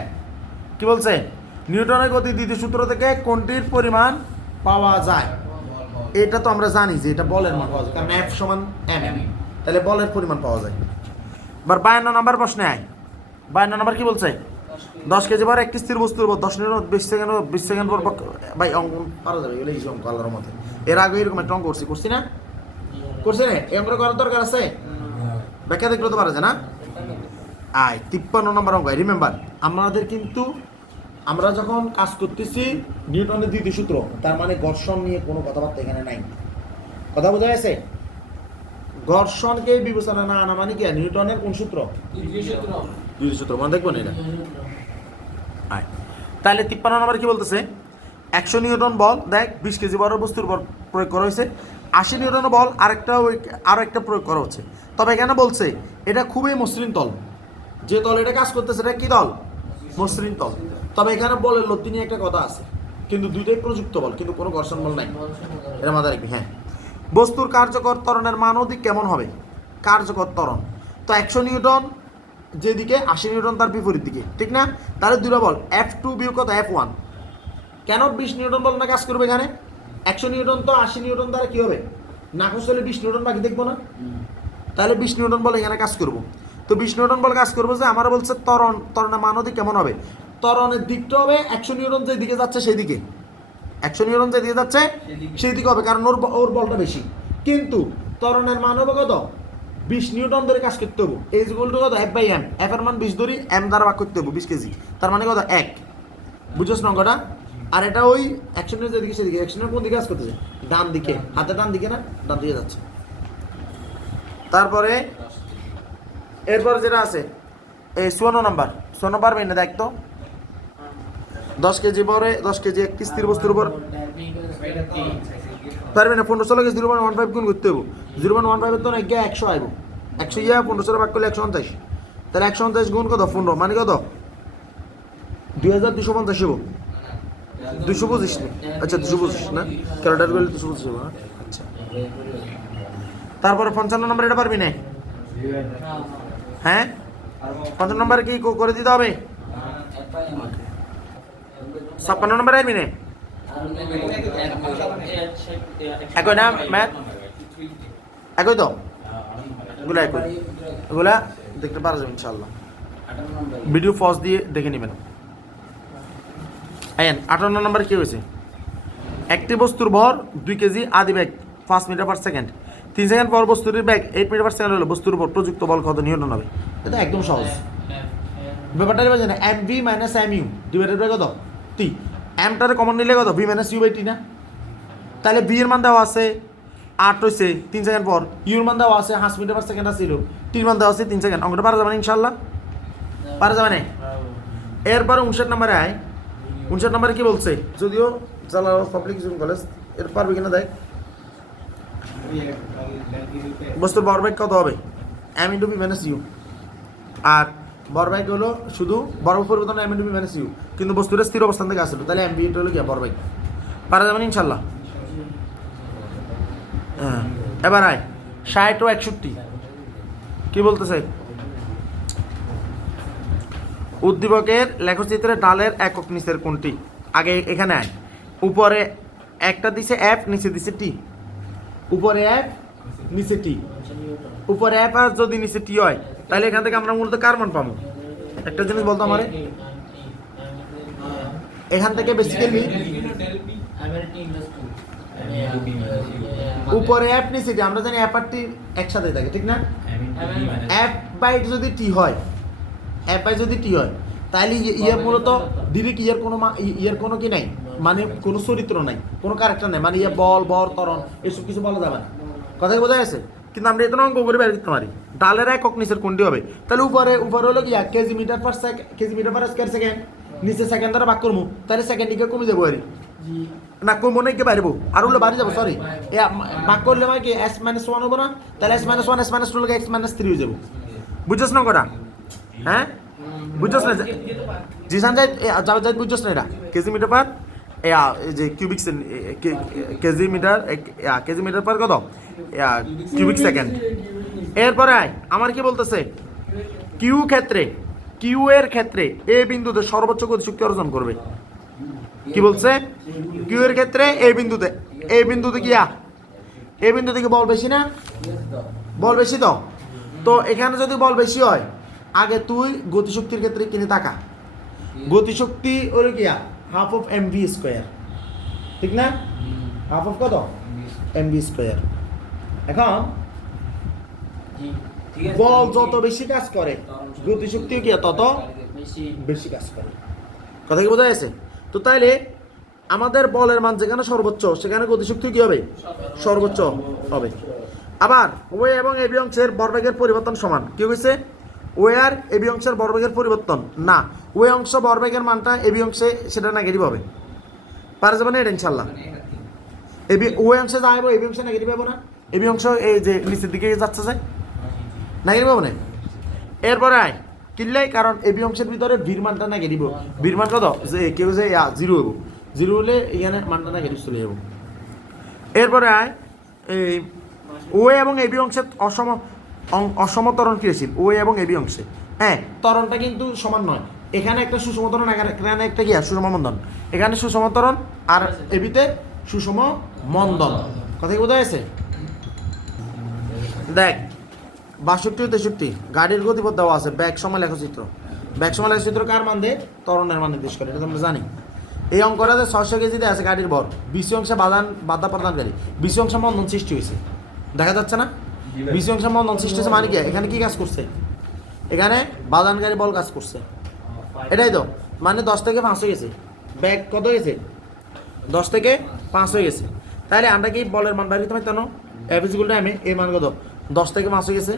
কি বলছে? নিউটনের গতির দ্বিতীয় সূত্র থেকে কোনটির পরিমাণ পাওয়া যায়? এটা তো আমরা জানি যে এটা বলের মান পাওয়া যায়, কারণ F = m, তাহলে বলের পরিমাণ পাওয়া যায়। এবার 52 নম্বর প্রশ্নে আয়। 52 নম্বর কি বলছে? 10 কেজি ভর একটি স্থির বস্তুর উপর 10 মিনিট 20 সেকেন্ড পর ভাই অঙ্ক পারা যাবে, এগুলো এই অঙ্ক আল্লাহর মতে। এর আগে এরকম একটা অঙ্ক করছি না? করছি না? এই অঙ্ক করার দরকার আছে? ব্যাখ্যা দেখলে তো পারা যায় না? আয় 53 নম্বর অঙ্ক। রিমেম্বার আমাদের কিন্তু আমরা যখন কাজ করতেছি নিউটনের দ্বিতীয় সূত্র, তার মানে ঘর্ষণ নিয়ে কোনো কথাবার্তা এখানে নাই, কথা বোঝা গেছে? ঘর্ষণকে বিবেচনা না আনা মানে কি নিউটনের কোন সূত্র? দ্বিতীয় সূত্র। মনে দেখবো না এটা। তাহলে 53 নম্বর কি বলতেছে? 100 নিউটন বল দেখ 20 কেজি বড় বস্তুর উপর প্রয়োগ করা হয়েছে, 80 নিউটন বল আরো একটা প্রয়োগ করা হচ্ছে। তবে এখানে বলছে এটা খুবই মসৃণ তল, যে তল এটা কাজ করতেছে এটা কি তল? মসৃণ তল। তবে এখানে বলের লব্ধি নিয়ে একটা কথা আছে, কিন্তু দুইটাই প্রযুক্ত বল, কিন্তু কোনো ঘর্ষণ বল নাই, এটা মাথায় রাখবি। হ্যাঁ, বস্তুর কার্যকর ত্বরণের মান অধিক কেমন হবে? কার্যকর ত্বরণ তো 100 নিউটন যেদিকে, 80 নিউটন তার বিপরীত দিকে, ঠিক না? তাহলে দুটো বল F2 বিয়োগ কত F1, কেন 20 নিউটন বল না কাজ করবে এখানে? 100 নিউটন তো 80 নিউটন দ্বারা কি হবে? না হলে 20 নিউটন বাকি দেখবো না? তাহলে 20 নিউটন বল এখানে কাজ করবো। তো 20 নিউটন বল কাজ করবো, যে আমার বলছে ত্বরণের মান অধিক কেমন হবে? ত্বরণের দিকটা হবে 100 নিউটন যেদিকে যাচ্ছে সেই দিকে, 100 নিউটন যেদিকে যাচ্ছে সেই দিকে হবে, কারণ ওর বলটা বেশি। কিন্তু ত্বরণের মান হবে কত? 20 নিউটন ধরে কাজ করতে হবে। এই যে বলটা কত? F/m, F এর মান 20 ধরি, m দ্বারা ভাগ করতে হবে 20 কেজি, তার মানে কত? 1। বুঝছস না অঙ্কটা? আর এটা ওই 100 নিউটন যেদিকে সেদিকে, 100 নিউটন কোন দিকে কাজ করতেছে? ডান দিকে, হাতে ডান দিকে না, ডান দিকে যাচ্ছে। তারপরে এরপর যেটা আছে এই 54 নাম্বার, 54 নাম্বার মেনে দেখ তো, 10 কেজি পরে 10 কেজি এক স্থির বস্তুর উপর পারবে না, 15 কেজি 0.15 গুণ করতে হবে। 0.15 এর তো না 100 আইব, 100 ইয়া 15 ভাগ করলে 149, তাহলে 149 গুণ কত? 15 মানে কত? 2250 হবো। 225 না, আচ্ছা 225 না, ক্যালকুলেটর করলে 225 হবে। আচ্ছা, তারপরে 55 নম্বর এটা পারবি না? হ্যাঁ, 55 নম্বরে কি করে দিতে হবে? 56 নম্বরে আসবি না? একই না ম্যাথ? একই তো, এগুলো একই, এগুলা দেখতে পারা যাবে ইনশাল্লাহ, ভিডিও পজ দিয়ে দেখে নেবেন। 58 নম্বরে কি হয়েছে? একটি বস্তুর ভর 2 কেজি, আদি বেগ 5 মিটার পার সেকেন্ড, 3 সেকেন্ড পর বস্তুটির বেগ 8 মিটার পার সেকেন্ড হলে বস্তুর উপর প্রযুক্ত বল কত নিউটন হবে? এটা একদম সহজ ব্যাপারটা, বুঝে না? mv minus mu divided by কত? t, mটারে কমন নিলে কত? v minus u by t না? তাহলে v এর মান দেওয়া আছে 8 হয়েছে 3 সেকেন্ড পর, u এর মান দেওয়া আছে 5 মিটার পার সেকেন্ড আছিল, t এর মান দেওয়া আছে 3 সেকেন্ড। অঙ্কটা পারা যাবে না ইনশাআল্লাহ? পারা যাবে না? এরপরে 59 নম্বরে আয়। 59 নম্বরে কি বলছে? যদিও জালালাবাদ পাবলিক স্কুল কলেজ, এর পারবে কিনা দেখ। বস্তুর ভরবেগ কত হবে? m × v মাইনাস u, আর ভরবেগ হলো শুধু ভরবেগ পরিবর্তন m × v মাইনাস u, কিন্তু বস্তুটা স্থির অবস্থান থেকে আসলো, তাহলে mv হলো কি ভরবেগ। পারা যাবে না ইনশাআল্লাহ? হ্যাঁ, এবার আয় 60 ও 61 কি বলতেছে? উদ্দীপকের লেখচিত্রে ডালের একক নিচের কোনটি? আগে এখানে আয়, উপরে একটা দিছে f, নিচে দিছে t, উপরে f নিচে t, উপরে f আর যদি নিচে t হয়, তাহলে এখান থেকে আমরা মূলত কার মান পাবো? একটা জিনিস বলতো আমারে, এখান থেকে বেসিক্যালি উপরে f নিচে t, আমরা জানি f আর t একসাথে থাকে, ঠিক না? f বাই যদি t হয়, f বাই যদি t হয়, তাহলে ইয়ার মূলত ডিরেক্ট ইয়ার কোনো কি নাই, মানে কোনো চরিত্র নাই, কোনো ক্যারেক্টার নাই, মানে ইয়া বল, ভর, ত্বরণ এসব কিছু বলা যাবে না। কথা কি বোঝা গেছে? কিন্তু আমরা এত অঙ্ক করে বের করতে পারি ডালের একক নিচের কোনটি হবে। তাহলে উপরে হলো কি kg metre per square second, নিচে সেকেন্ড দ্বারা ভাগ করবো, তাহলে সেকেন্ড দিকে কমে যাবো আর না, কমবো না, কি বাড়বো, আর হলো বাড়ি যাবো, সরি ভাগ করলে মানে কি s - 1 হবো না? তাহলে s - 1 s - 2 লোক x - 3 হয়ে যাবো। বুঝছস না কটা? হ্যাঁ, বুঝছস না? জিসান যাই বুঝছস না? এটা কেজি মিটার পার এই যে কিউবিক কেজি মিটার পার কত কিউবিক সেকেন্ড। এরপরে আমার কি বলতেছে? কিউ এর ক্ষেত্রে এ বিন্দুতে সর্বোচ্চ গতিশক্তি অর্জন করবে। কি বলছে? কিউ এর ক্ষেত্রে এই বিন্দুতে কি বল বেশি না? বল বেশি তো। তো এখানে যদি বল বেশি হয়, আগে তুই গতিশক্তির ক্ষেত্রে কিনে তাকা। গতিশক্তি হলো কি হাফ অফ mv স্কয়ার, ঠিক না? হাফ অফ কত? mv square. এখন বল যত বেশি কাজ করে, গতিশক্তিও কি তত বেশি কাজ করে। কথা কি বোঝা গেছে? তো তাইলে আমাদের বলের মান যেখানে সর্বোচ্চ সেখানে গতিশক্তি কি হবে? সর্বোচ্চ হবে। আবার ওয়ে এবং এবি অংশের ভরবেগের পরিবর্তন সমান। কি হয়েছে? ওয়ে আর এবি অংশের ভরবেগের পরিবর্তন না, ওয়ে অংশ ভরবেগের মানটা এবি অংশে সেটা নেগেটিভ হবে। পারা যাবে না এটা ইনশাল্লাহ? এবি ওয়ে অংশে যাইব, এবি অংশে নেগেটিভ হবে না? এবি অংশ এই যে নিচের দিকে যাচ্ছে যে নেগেটিভ হবে না? এরপরে আয় কিনলেই, কারণ এবি অংশের ভিতরে ভির মানটা নেগেটিভ। ভির মান কত? যে কেউ যে জিরো হবো, জিরো হলে এখানে মানটা নেগেটিভ চলে যাবো। এরপরে আয় এই ওয়ে এবং এবি অংশের অসম ত্বরণ ক্রিয়াশীল। ওয়ে এবং এবি অংশে হ্যাঁ ত্বরণটা কিন্তু সমান নয়। এখানে একটা সুষম ত্বরণ, এখানে একটা কি সুষম মন্দন। এখানে সুষম ত্বরণ আর এবিতে সুষম মন্দন। কথা কি বোঝা গেছে? দেখ 62 63 গাড়ির গতিপথ দেওয়া আছে, ব্যাগ সময় লেখচিত্র। ব্যাগ সময় লেখচিত্র কার মান দেয়? ত্বরণের মান নির্দেশ করে, এটা তো আমরা জানি। এই অঙ্কটাতে 600 কেজিতে আছে গাড়ির ভর, 20 অংশে বাধা প্রদানকারী, 20 অংশে মন্দন সৃষ্টি হয়েছে। দেখা যাচ্ছে না? 20 অংশে মন্দন সৃষ্টি হয়েছে মানে কি? এখানে কি কাজ করছে? এখানে বাদানকারী বল কাজ করছে, এটাই তো। মানে 10 থেকে 5 হয়ে গেছে। ব্যাগ কত হয়েছে? 10 থেকে 5 হয়ে গেছে। তাহলে আমরা কি বলের মান বাইরে তোমার জানো? F is equal to M A, এই মান কত? 10 থেকে 5 হয়ে গেছে।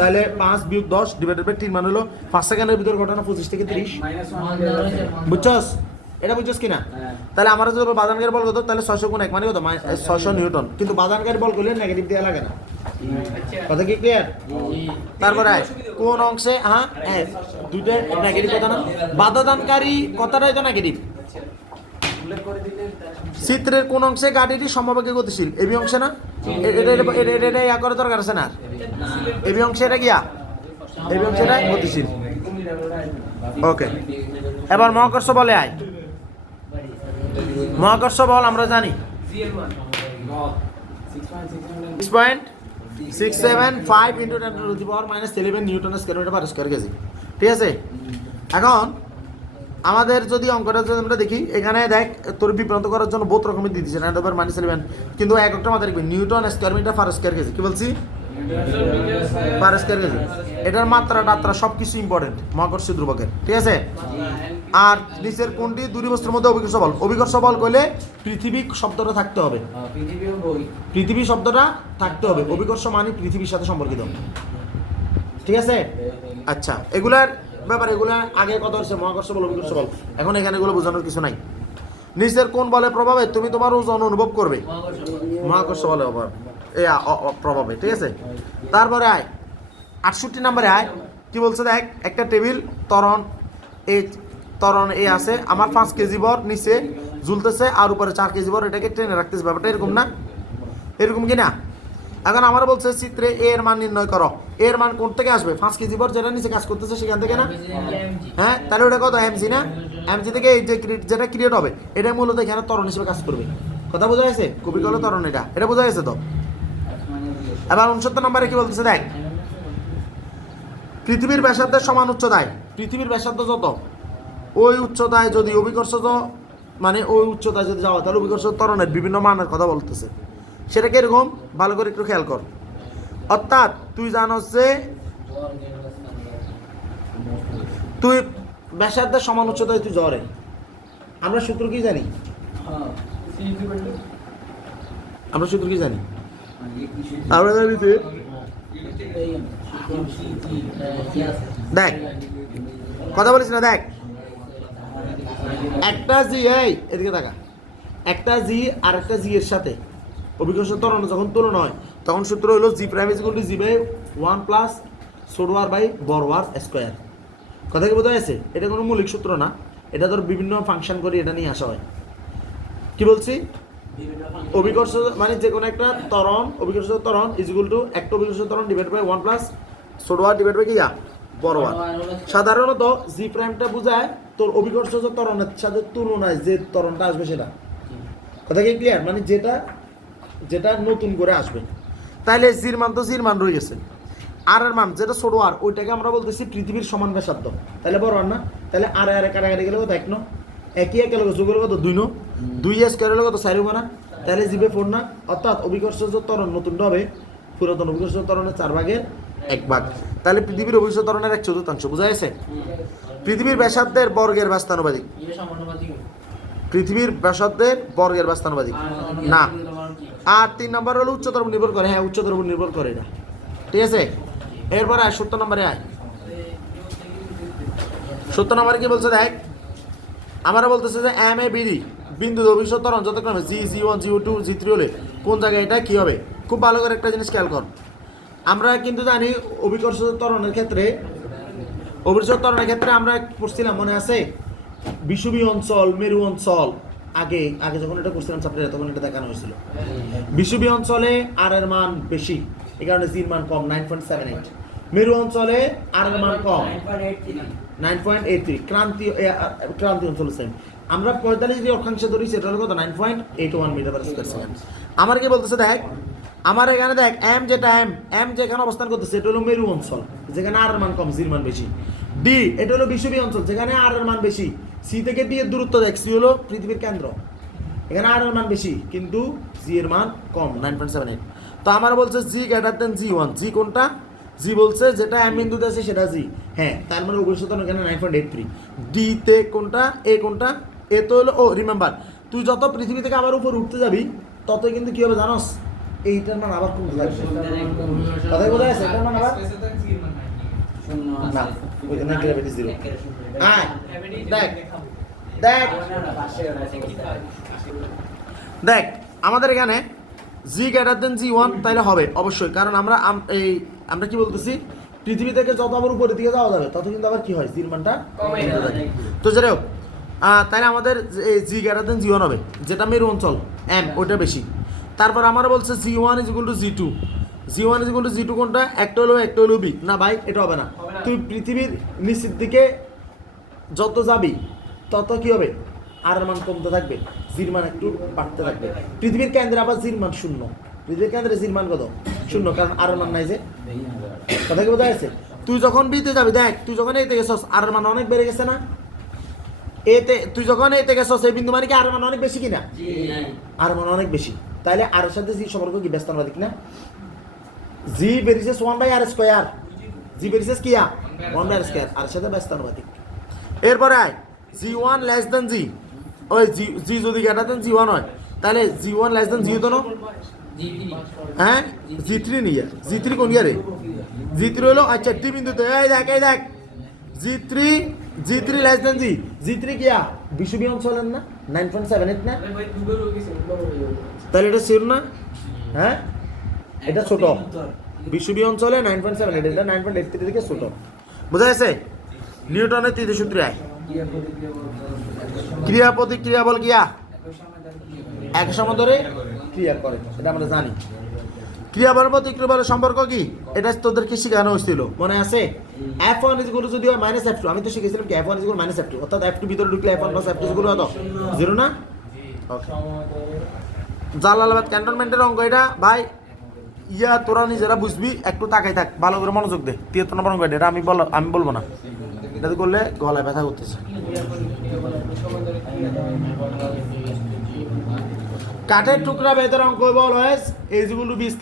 তাহলে 5 বিয়োগ 10 ডিভাইডেড বাই 3 মান হলো 5 সেকেন্ডের ভিতর ঘটনা 25 থেকে 30। বুঝছস? এটা বুঝছস কিনা? তাহলে আমরা যদি বাদানকারী বল কত, তাহলে 600 গুণ 1 মানে কত? 600 নিউটন। কিন্তু বাদানকারী বল করলে নেগেটিভ দেওয়া লাগে না। কথা কি ক্লিয়ার? তারপরে কোন অংশে হ্যাঁ দুইটা নেগেটিভ কথা না? বাধাদানকারী কথাটাই তো নেগেটিভ। চিত্রের কোন অংশে গাড়িটি সমবেগে গতিশীল? এবি অংশে না? এটা ইয়া করার দরকার আছে না? এবি অংশে এটা গিয়া এবি অংশে এটা গতিশীল। ওকে, এবার মহাকর্ষ বলে আয়। মহাকর্ষ বল আমরা জানি 6.675 × 10⁻11 নিউটন স্কয়ার পার স্কয়ার কেজি। ঠিক আছে? এখন আমাদের যদি অঙ্কটা যদি আমরা দেখি, এখানে দেখ তোর বিভ্রান্ত করার জন্য বহুত রকমের দিয়ে দিচ্ছে 9/-11, কিন্তু একটা মাথায় রাখবি newton square metre per square kg. কি বলছি? Per square kg. এটার মাত্রা সব কিছু ইম্পর্টেন্ট মহাকর্ষীয় ধ্রুবকের। ঠিক আছে? আর নিচের কোনটি দুটি বস্তুর মধ্যে অভিকর্ষ বল? অভিকর্ষ বল কইলে পৃথিবী শব্দটা থাকতে হবে। পৃথিবী শব্দটা থাকতে হবে। অভিকর্ষ মানে পৃথিবীর সাথে সম্পর্কিত। ঠিক আছে? আচ্ছা, এগুলার ব্যাপারে এগুলা আগে কথা হচ্ছে মহাকর্ষ বল, অভিকর্ষ বল। এখন এখানে এগুলো বোঝানোর কিছু নাই। নিচের কোন বলের প্রভাবে তুমি তোমার ওজন অনুভব করবে? মহাকর্ষ বলের প্রভাবে। ঠিক আছে? তারপরে আয় 68 নম্বরে আয় কি বলছে দেখ, একটা টেবিল ত্বরণ এ আছে, আমার 5 কেজি ভর নিচে ঝুলতেছে আর উপরে 4 কেজি ভর, এটাকে ট্রেনে রাখতেছে। ব্যাপারটা এরকম না? এরকম কি না? এখন আমার বলছে চিত্রে এর মান নির্ণয় করো। এর মান কোন থেকে আসবে? 5 কেজি ভর যেটা নিচে কাজ করতেছে সেখান থেকে না? হ্যাঁ, তাহলে ওটা কত? এমজি না? এমজি থেকে এই যে যেটা ক্রিয়েট হবে এটা মূলত এখানে ত্বরণ হিসেবে কাজ করবে। কথা বোঝা গেছে? কবি কল ত্বরণ, এটা বোঝা গেছে তো? এবার 69 নম্বরে কি বলতেছে দেখ, পৃথিবীর ব্যাসার্ধের সমান উচ্চতায়, পৃথিবীর ব্যাসার্ধ যত ওই উচ্চতায় যদি অভিকর্ষ মানে ওই উচ্চতায় যদি যাওয়া, তাহলে অভিকর্ষ ত্বরণের বিভিন্ন মানের কথা বলতেছে। সেটা কিরকম ভালো করে একটু খেয়াল কর। অর্থাৎ তুই জানোস যে তুই ব্যাসার্ধের সমান উচ্চতায় তুই জ্বরে, আমরা সূত্র কি জানি? আমরা সূত্র কি জানি? আমরা জানি যে দেখ কথা বলিস না, দেখ একটা জি, এই এদিকে দেখা, একটা জি আর একটা জি এর সাথে অভিকর্ষ ত্বরণ যখন তুলনা হয় তখন সূত্র হলো G prime is equal to G by 1 plus ছোট আর বাই বড় আর স্কয়ার। কথা কি বোঝা গেছে? এটা কোনো মৌলিক সূত্র না, এটা ধর বিভিন্ন ফাংশন করে এটা নিয়ে আসা হয়। কি বলছি? অভিকর্ষ মানে যে কোনো একটা ত্বরণ, অভিকর্ষ ত্বরণ ইজ ইকুয়াল টু একটা অভিকর্ষ ত্বরণ ডিভাইড বাই 1 প্লাস ছোট আর ডিভাইড বাই কি বড় আর। সাধারণত জি প্রাইমটা বোঝায় তোর অভিকর্ষ ত্বরণের সাথে তুলনায় যে ত্বরণটা আসবে সেটা। কথা কি ক্লিয়ার? মানে যেটা নতুন করে আসবে। তাইলে জির মান তো জির মান রয়ে গেছে, আর এর মান যেটা ছোট আর ওইটাকে আমরা বলতেছি পৃথিবীর সমান ব্যাসার্ধ। তাহলে বড় আর না? তাহলে আর কাটাকাটি গেলে কত? 1 ন, একই একে লোক যোগ কত? 2 ন, 2 স্কয়ার হলে কত? 4 হবে না? তাহলে জিবে 4 না? অর্থাৎ অভিকর্ষ ত্বরণ নতুনটা হবে পুরাতন অভিকর্ষ ত্বরণের 4/1 তাহলে পৃথিবীর অভিকর্ষ ত্বরণের 1/4। বোঝা গেছে? পৃথিবীর ব্যাসার্ধের বর্গের ব্যস্তানুপাতিক পৃথিবীর ব্যাসার্ধের বর্গের বা স্থানানুপাতিক না। আর 3 নম্বর হলো উচ্চতার উপর নির্ভর করে। হ্যাঁ, উচ্চতার উপর নির্ভর করে এটা, ঠিক আছে। এরপর আয় 70 নম্বরে আয়। 70 নম্বরে কি বলছে দেখ, আমরা বলতেছে যে এম এ বিডি বিন্দু অভিষেক ত্বরণ যথাক্রমে G1 G2 G3 হলে কোন জায়গায় এটা কি হবে। খুব ভালো করে একটা জিনিস খেয়াল কর, আমরা কিন্তু জানি অভিকর্ষ ত্বরণের ক্ষেত্রে আমরা পড়ছিলাম, মনে আছে, বিষুবীয় অঞ্চল, মেরু অঞ্চল। আগে যখন এটা করছিলাম চ্যাপ্টারে তখন এটা দেখানো হয়েছিল। বিষুবীয় অঞ্চলে আর এর মান বেশি, এই কারণে জির মান কম 9.78। মেরু অঞ্চলে আর এর মান কম 9.83। ক্রান্তীয় অঞ্চল সেম। আমরা 45 ডিগ্রি অক্ষাংশে ধরি, সেটা হলো কত 9.81 মিটার পার স্কয়ার সেকেন্ড। আমার কি বলতেছে দেখ, আমার এখানে দেখ এম যেখানে অবস্থান করতেছে এটা হলো মেরু অঞ্চল, যেখানে আর এর মান কম, জির মান বেশি। ডি এটা হলো বিষুবীয় অঞ্চল, যেখানে আর এর মান বেশি। সি থেকে ডি এর দূরত্ব দেখ, সি হলো পৃথিবীর কেন্দ্র, এখানে আর এর মান বেশি কিন্তু জি এর মান কম 9.78। তো আমার বলছে জি গ্রেটার দেন G1। জি কোনটা? জি বলছে যেটা এম বিন্দুতে আছে সেটা জি। হ্যাঁ, তার মানে অভিষেক এখানে 9.83। ডি তে কোনটা? এ কোনটা? এ তো হলো, ও রিমেম্বার, তুই যত পৃথিবী থেকে আবার উপর উঠতে যাবি ততই কিন্তু কি হবে জানোস, এইটার মান আবার কমতে থাকবে। কথাই বোঝা যাচ্ছে? এটার মান আবার না, ওইখানে গ্র্যাভিটি জিরো। আয় দেখ আমাদের এখানে জি গ্রেটার দেন G1 তাইলে হবে অবশ্যই, কারণ আমরা কি বলতেছি, পৃথিবী থেকে যত আবার উপরের দিকে যাওয়া যাবে তত কিন্তু আবার কি হয়, জির মানটা কমে যায়। তো যাই হোক, তাইলে আমাদের জি গ্রেটার দেন G1 হবে, যেটা মেরু অঞ্চল এম ওইটা বেশি। তারপর আমরা বলছে G1 = G2। G1 = G2 কোনটা? একটা হলো বি। না ভাই, এটা হবে না। তুই পৃথিবীর নিচের দিকে যত যাবি তত কি হবে, আর এর মান কমতে থাকবে, জির মান একটু বাড়তে থাকবে। পৃথিবীর কেন্দ্রে আবার জির মান 0। পৃথিবীর কেন্দ্রে জির মান কত? 0, কারণ আর এর মান নাই যে। কথা কি বোঝা যাচ্ছে? তুই যখন বিতে যাবি, দেখ তুই যখন এতে গেছস আর এর মান অনেক বেড়ে গেছে না। তুই যখন এতে গেছস এই বিন্দু মানে কি আর এর মান অনেক বেশি কিনা? আর এর মান অনেক বেশি। তাইলে আর এর সাথে জি সম্পর্ক কি ব্যস্তানুপাতিক না? জি বেরিয়েছে 1/r²। জি বেরিয়েছে কি 1/r², আর সাথে ব্যস্তানুপাতিক। এরপরে আয় G1 লেস দেন জি। ওই জি যদি গ্রেটার দেন G1 হয় তাহলে G1 লেস দেন জি হতো না? হ্যাঁ, G3 নিয়ে G3 কোন ইয়ারে? G3 হলো, আচ্ছা টি বিন্দুতে এই দেখ G3 লেস দেন জি। G3 কিয়া বিষুবীয় অঞ্চলের না 9.78 না? তাহলে এটা শিওর না? হ্যাঁ, এটা ছোট। বিষুবীয় অঞ্চলে 9.78, এটা 9.83 থেকে ছোট। বোঝা গেছে? নিউটনের তৃতীয় সূত্র আয়, ক্রিয়া প্রতিক্রিয়া বল গিয়া এক সময় ধরে ক্রিয়া করে, এটা আমরা জানি। ক্রিয়া বল প্রতিক্রিয়া বলের সম্পর্ক কি, এটা তোদেরকে শেখানো হয়েছিল, মনে আছে? F1 যদি হয় -F2, আমি তো শিখেছিলাম কি F1 -F2, অর্থাৎ F2 ভিতরে ঢুকলে F1 + F2 কত? 0 না? ওকে, জালালাবাদ ক্যান্টনমেন্টের অঙ্ক এটা ভাই। তোরা নিজেরা বুঝবি, একটু তাকাই থাক, ভালো করে মনোযোগ দে। 73 নম্বর অঙ্ক এটা, আমি বলবো না, এটা করলে গলায় ব্যথা করতেছে। কাঠের টুকরা বেদের অঙ্ক বল হয় A= B² - C²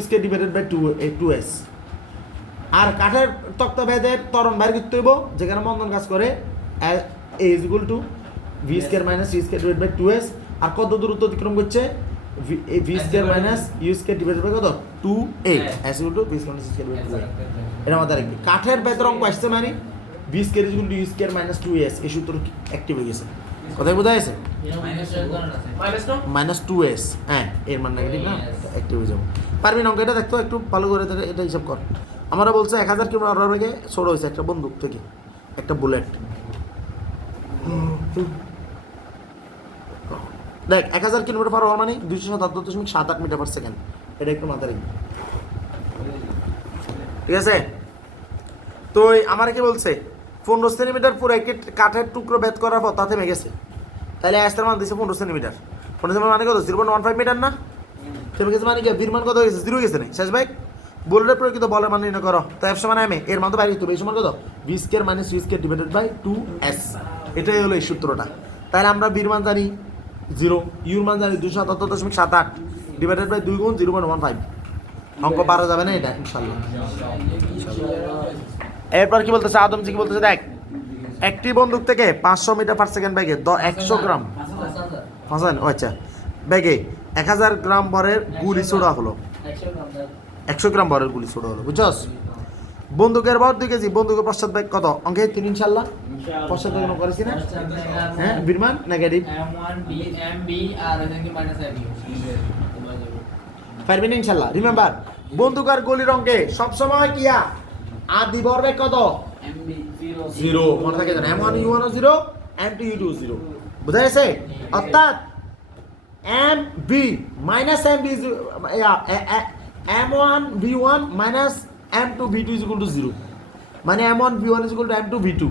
- 2s। আর কাঠের তক্তা বেদের ত্বরণ বাইর করতে হইব, যেখানে বন্ধন কাজ করে A= B² - C² - 2s। আর কত দূরত্ব অতিক্রম করছে? V² - U² কত? 2a। S= B² - C² - 2a। এটা আমাদের একটি কাঠের বেদের অঙ্ক আসছে, মানে B² = U² - 2s। এই সূত্র অ্যাক্টিভ হয়ে গেছে। কথাই বোঝা গেছে? -2s, হ্যাঁ, এর মান নেগেটিভ না, অ্যাক্টিভ হয়ে যাবে। পারবি না অঙ্ক এটা দেখতো একটু ভালো করে, এটা হিসাব কর। আমরা বলছে 1000 কিলোমিটার ছোট হয়েছে একটা বন্দুক থেকে, একটা বুলেট। দেখ 1000 কিলোমিটার মানে 277.78 মিটার পার সেকেন্ড। এটা একটু মাথায় রাখবি, ঠিক আছে? তো আমার কি বলছে, 15 সেন্টিমিটার পুরো একটি কাঠের টুকরো ভেদ করার পর তা থেমে গেছে। তাহলে আস্তার মান দিচ্ছে 15 সেন্টিমিটার। 15 সেন্টিমিটার মানে কত? 0.15 মিটার না? থেমে গেছে মানে কি, বির মান কত হয়েছে? 0 গেছে না? শেষ ভাই, বোল্ডের প্রকৃত বলের মান নির্ণয় করো। তো F = m, এর মান তো বাইরে হবে। এই সমান কত? B² - C² / 2s। এটাই হলো এই সূত্রটা। তাহলে আমরা বির মান জানি 0, ইউর মান জানি 277.78 ডিভাইডেড বাই 2 গুণ 0.15। অঙ্ক পারা যাবে না এটা ইনশাআল্লাহ। এরপর কি বলতেছে আদমজি, কি বলতেছে দেখ, একটি বন্দুক থেকে 500 মিটার পার সেকেন্ড বেগে 100 গ্রাম ফাঁসান ও আচ্ছা ব্যাগে 1000 গ্রাম ভরের গুলি ছোড়া হলো 100 গ্রাম ভরের গুলি ছোড়া হলো বুঝছস বন্দুকের ভর 2 কেজি বন্দুকের পশ্চাৎ ব্যাগ কত অঙ্কে 3 ইনশাআল্লাহ পশ্চাৎ ব্যাগ করেছি না হ্যাঁ বিরমান নেগেটিভ m1 b mb আর এখানে মাইনাস ab পারবেন ইনশাআল্লাহ রিমেম্বার বন্দুকের গুলির অঙ্কে সব সময় কিয়া আদি ভরবেগ কত mb 0 মনে থাকে জানেন m1 u1 0 m2 u2 0 বুঝা গেছে অর্থাৎ mb minus mb is m1 v1 minus m2 v2 is equal to 0 মানে m1 v1 is equal to m2 v2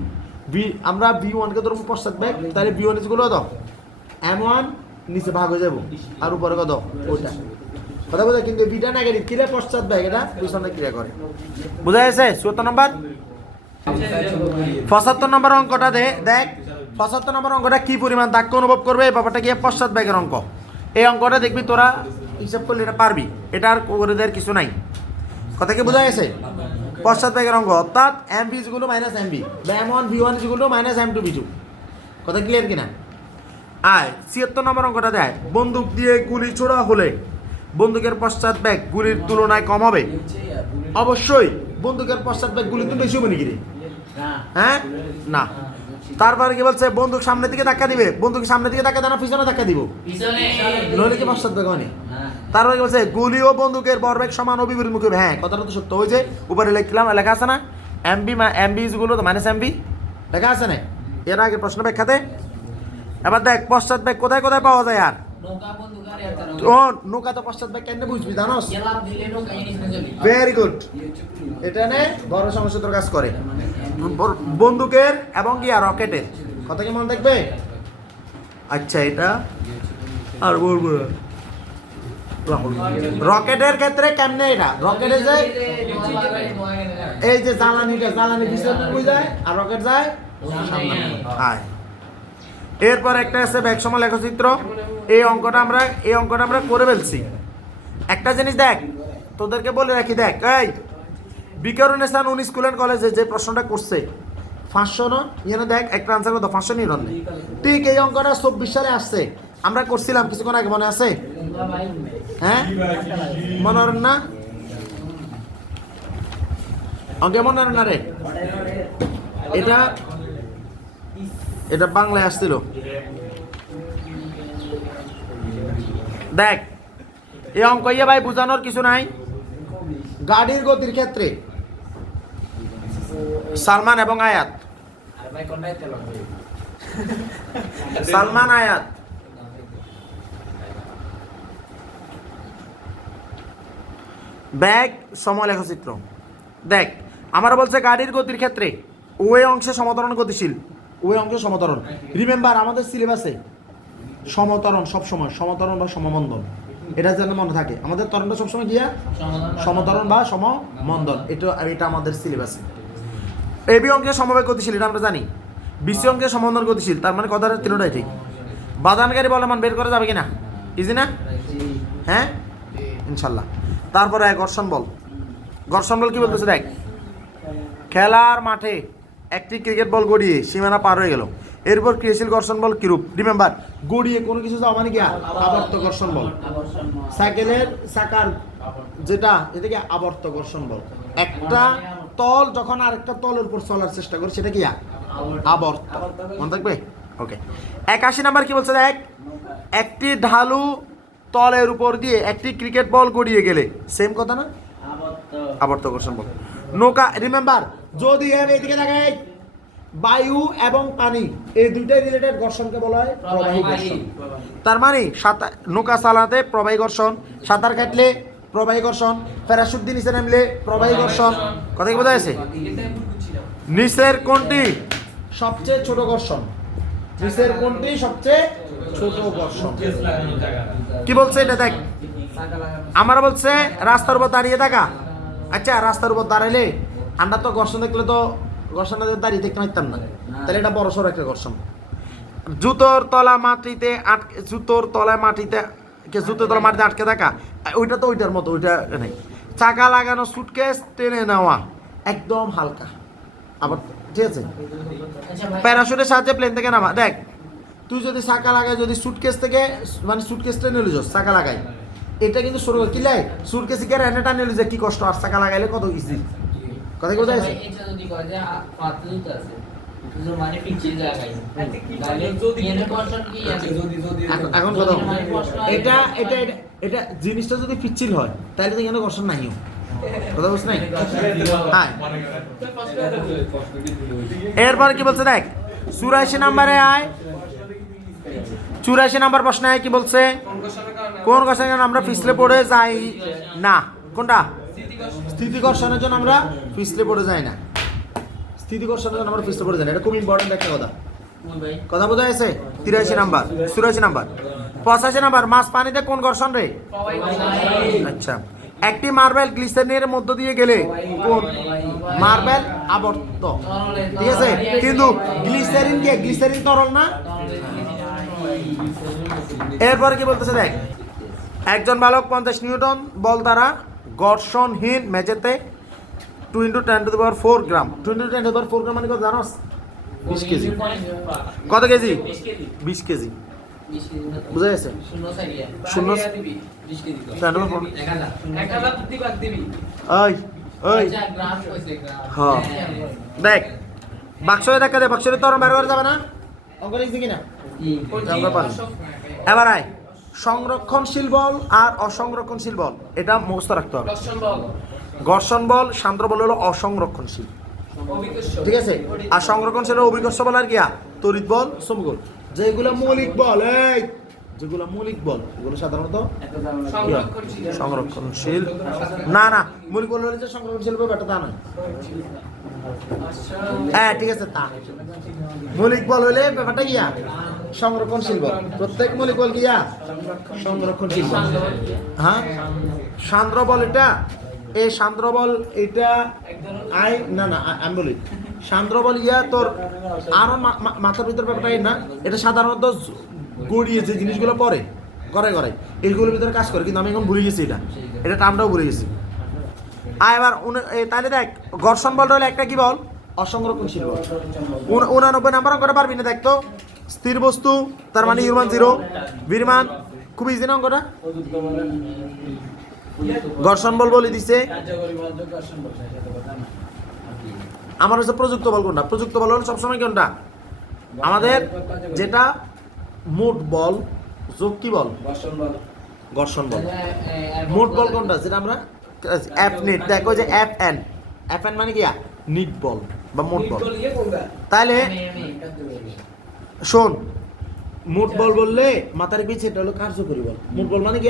আমরা v1 কে ধরব পশ্চাৎ ব্যাগ তাহলে v1 is equal to কত m1 নিচে ভাগ হয়ে যাব আর উপরে কত ওটা কথা বুঝা কিন্তু বিটা নেগেটিভ কিরে পশ্চাৎ ব্যাগ এটা পিছনে ক্রিয়া করে বুঝা গেছে 74 নাম্বার 75 নম্বর অঙ্কটা দেখ 75 নম্বর অঙ্কটা কি পরিমাণ দাগ অনুভব করবে এই ব্যাপারটা কি পশ্চাৎ ব্যাগের অঙ্ক এই অঙ্কটা দেখবি তোরা হিসাব করলে এটা পারবি এটা আর করে দেওয়ার কিছু নাই কথা কি বোঝা গেছে পশ্চাৎ ব্যাগের অঙ্ক অর্থাৎ mb equal to minus mb বা m1 v1 equal to minus m2 v2 কথা ক্লিয়ার কিনা আয় 76 নম্বর অঙ্কটা দেয় বন্দুক দিয়ে গুলি ছোড়া হলে বন্দুকের পশ্চাৎ ব্যাগ গুলির তুলনায় কম হবে অবশ্যই বন্দুকের পশ্চাৎ ব্যাগ গুলি তো বেশি হবে নাকি রে হ্যাঁ না তারপরে কি বলছে বন্দুক সামনের দিকে ধাক্কা দিবে বন্দুক সামনের দিকে ধাক্কা দেয় না পিছনে ধাক্কা দিব পিছনে নইলে কি পশ্চাৎ ব্যাগ মানে তারপরে কি বলছে গুলি ও বন্দুকের ভরবেগ সমান ও বিপরীতমুখী হবে হ্যাঁ কথাটা তো সত্য হয়েছে উপরে লিখলাম লেখা আছে না mb গুলো তো মাইনাস mb লেখা আছে না এর আগে প্রশ্ন ব্যাখ্যাতে এবার দেখ পশ্চাৎ ব্যাগ কোথায় কোথায় পাওয়া যায় আর নৌকা বন্দুকার একটা ও নৌকা তো পশ্চাৎ ব্যাগ কেন বুঝবি জানোস গেলাম দিলে নৌকা ইনিস না চলে ভেরি গুড এটা নে বড় সমস্যা তোর কাজ করে বন্দুকের এবং কি আর রকেটের কথা কি মনে থাকবে আচ্ছা এটা আর বলবো না। রকেটের ক্ষেত্রে কেমনে এটা রকেটে যায় এই যে জ্বালানি পিছনে কই যায় আর রকেট যায় সামনে আয় এরপর একটা আছে ব্যাগ সমান লেখচিত্র এই অঙ্কটা আমরা করে ফেলছি একটা জিনিস দেখ তোদেরকে বলে রাখি দেখ এই বিকরণেস্থান 19 স্কুল এন্ড কলেজে যে প্রশ্নটা করছে 500 না এখানে দেখ একটা আনসার কত 599 ঠিক এই অঙ্কটা 24 সালে আসছে আমরা করছিলাম কিছুক্ষণ আগে মনে আছে হ্যাঁ মনে হল না অঙ্কে মনে হল না রে এটা বাংলায় আসছিল দেখ এই অঙ্ক ইয়ে ভাই বোঝানোর কিছু নাই গাড়ির গতির ক্ষেত্রে সালমান এবং আয়াত সালমান আয়াত ব্যাগ সমলেখচিত্র দেখ আমরা বলছে গাড়ির গতির ক্ষেত্রে ওই অংশে সমতরণ গতিশীল ওই অংশে সমতরণ রিমেম্বার আমাদের সিলেবাসে সমতরণ সবসময় সমতরণ বা সমমন্দন এটা যেন মনে থাকে আমাদের তরণটা সবসময় গিয়া সমতরণ বা সমমন্দন এটা আমাদের সিলেবাসে এবি অঙ্কে সমবেগ গতিশীল এটা আমরা জানি বিসি অঙ্কে সমমন্দন গতিশীল তার মানে কথাটা তিনটাই ঠিক বাদানকারী বলে মান বের করা যাবে কিনা ইজি না হ্যাঁ ইনশাল্লাহ তারপরে ঘর্ষণ বল কি বলতেছে দেখ খেলার মাঠে একটি ক্রিকেট বল গড়িয়ে সীমানা পার হয়ে গেল এরপর ক্রিয়াশীল ঘর্ষণ বল কিরূপ রিমেম্বার গড়িয়ে কোনো কিছু যাওয়া মানে কি আবর্ত ঘর্ষণ বল সাইকেলের চাকার যেটা এটাকে আবর্ত ঘর্ষণ বল একটা তল যখন আরেকটা তলের উপর চলার চেষ্টা করে সেটা কি আবর্ত মনে থাকবে ওকে 81 নাম্বার কি বলছে দেখ একটি ঢালু তলের উপর দিয়ে একটি ক্রিকেট বল গড়িয়ে গেলে সেম কথা না আবর্ত ঘর্ষণ বল নৌকা রিমেম্বার যদি আমি এদিকে দেখাই বায়ু এবং পানি এই দুইটাই রিলেটেড ঘর্ষণকে বলা হয় প্রবাহী ঘর্ষণ তার মানে নৌকা চালাতে প্রবাহী ঘর্ষণ সাঁতার কাটলে প্রবাহী ঘর্ষণ প্যারাশুট দিয়ে নিচে নামলে প্রবাহী ঘর্ষণ কথা কি বোঝা যাচ্ছে নিচের কোনটি সবচেয়ে ছোট ঘর্ষণ নিচের কোনটি সবচেয়ে ছোট ঘর্ষণ কি বলছে এটা দেখ আমরা বলছে রাস্তার উপর দাঁড়িয়ে থাকা আচ্ছা রাস্তার উপর দাঁড়াইলে আমরা তো ঘর্ষণ দেখলে তো ঘর্ষণটা দাঁড়িয়ে দেখতে পারতাম না তাহলে এটা বড় সড়ো একটা ঘর্ষণ জুতোর তলা মাটিতে মাটিতে আটকে থাকা ওইটা তো ওইটার মতো ওইটা নেই চাকা লাগানো সুটকেস টেনে নেওয়া একদম হালকা আবার ঠিক আছে প্যারাশুটের সাহায্যে প্লেন থেকে নামা দেখ তুই যদি চাকা লাগাই যদি সুটকেস থেকে মানে সুটকেসটা নিয়ে যাস চাকা লাগাই এটা কিন্তু শুরু কি লাই সুটকেসে কে রেনেটা নিয়ে যায় কি কষ্ট আর চাকা লাগাইলে কত ইজি কথা কি বোঝা যাচ্ছে এটা যদি করে যে পাতলু তো আছে তো মানে পিছিয়ে লাগাই এর কনসেপ্ট কি আছে এখন কথা এটা এটা এটা এটা জিনিসটা যদি পিচ্ছিল হয় তাহলে তো এখানে ঘর্ষণ নাইও কথা বুঝছ নাই হ্যাঁ এরপর কি বলছে দেখ 84 নম্বরে আয় 84 নম্বর প্রশ্নে আয় কি বলছে কোন ঘর্ষণের কারণে আমরা পিছলে পড়ে যাই না কোনটা স্থিতি ঘর্ষণের জন্য আমরা পিছলে পড়ে যাই না স্থিতি ঘর্ষণের জন্য আমরা পিছলে পড়ে যাই না এটা খুব ইম্পর্টেন্ট একটা কথা কথা বোঝা গেছে 83 নাম্বার 84 নাম্বার 85 নাম্বার মাছ পানিতে কোন ঘর্ষণ রে আচ্ছা একটি মার্বেল গ্লিসারিনের মধ্য দিয়ে গেলে কোন মার্বেল আবর্ত ঠিক আছে কিন্তু গ্লিসারিন কি গ্লিসারিন তরল না এরপর কি বলতেছে দেখ একজন বালক 50 নিউটন বল দ্বারা ঘর্ষণহীন মেঝেতে 2 × 10⁴ গ্রাম 2 × 10⁴ গ্রাম মানে কত জানোস 20 কেজি কত কেজি 20 কেজি বুঝা গেছে শূন্য ওই ওই হ্যাঁ দেখ বাক্স দেখা দে বাক্সের তরণ বের করা যাবে না অঙ্ক লিখছি কিনা এবার আয় সংরক্ষণশীল বল আর অসংরক্ষণশীল বল এটা মুখস্থ রাখতে হবে ঘর্ষণ বল সান্দ্র বল হলো অসংরক্ষণশীল ঠিক আছে আর সংরক্ষণশীল অভিকর্ষ বল আর কিয়া তড়িৎ বল চৌম্বক বল যেগুলো মৌলিক বল এই যেগুলো মৌলিক বল এগুলো সাধারণত সংরক্ষণশীল না না মৌলিক বল হলে যে সংরক্ষণশীল বল এটা তা নয় হ্যাঁ ঠিক আছে তা মৌলিক বল হলে ব্যাপারটা কিয়া সংরক্ষণশীল বল প্রত্যেক মৌলিক বল কিয়া সংরক্ষণশীল বল হ্যাঁ সান্দ্র বল এটা এই সান্দ্র বল এটা আই না না আমি বলি সান্দ্র বল ইয়া তোর আরো মাথার ভিতর ব্যাপারটা না এটা সাধারণত গড়িয়ে যে জিনিসগুলো পরে করে করে এইগুলোর ভিতরে কাজ করে কিন্তু আমি এখন ভুলে গেছি এটা টার্মটাও ভুলে গেছি আর এবার তাহলে দেখ ঘর্ষণ বলটা হলো একটা কি বল অসংরক্ষণশীল বল 89 নাম্বার অঙ্কটা পারবি না দেখ তো স্থির বস্তু তার মানে ইউ মান 0 ভির মান খুব ইজি না অঙ্কটা ঘর্ষণ বল বলে দিছে আমার হচ্ছে প্রযুক্ত বল কোনটা প্রযুক্ত বল হলো সবসময় কোনটা আমাদের যেটা মোট বল যোগ কি বল ঘর্ষণ বল মোট বল কোনটা যেটা আমরা এফ নিট দেখো যে এফ এন মানে কি নিট বল বা মোট বল তাহলে শোন মোট বল বললে মাথার পিছে এটা হলো কার্যকরী বল মোট বল মানে কি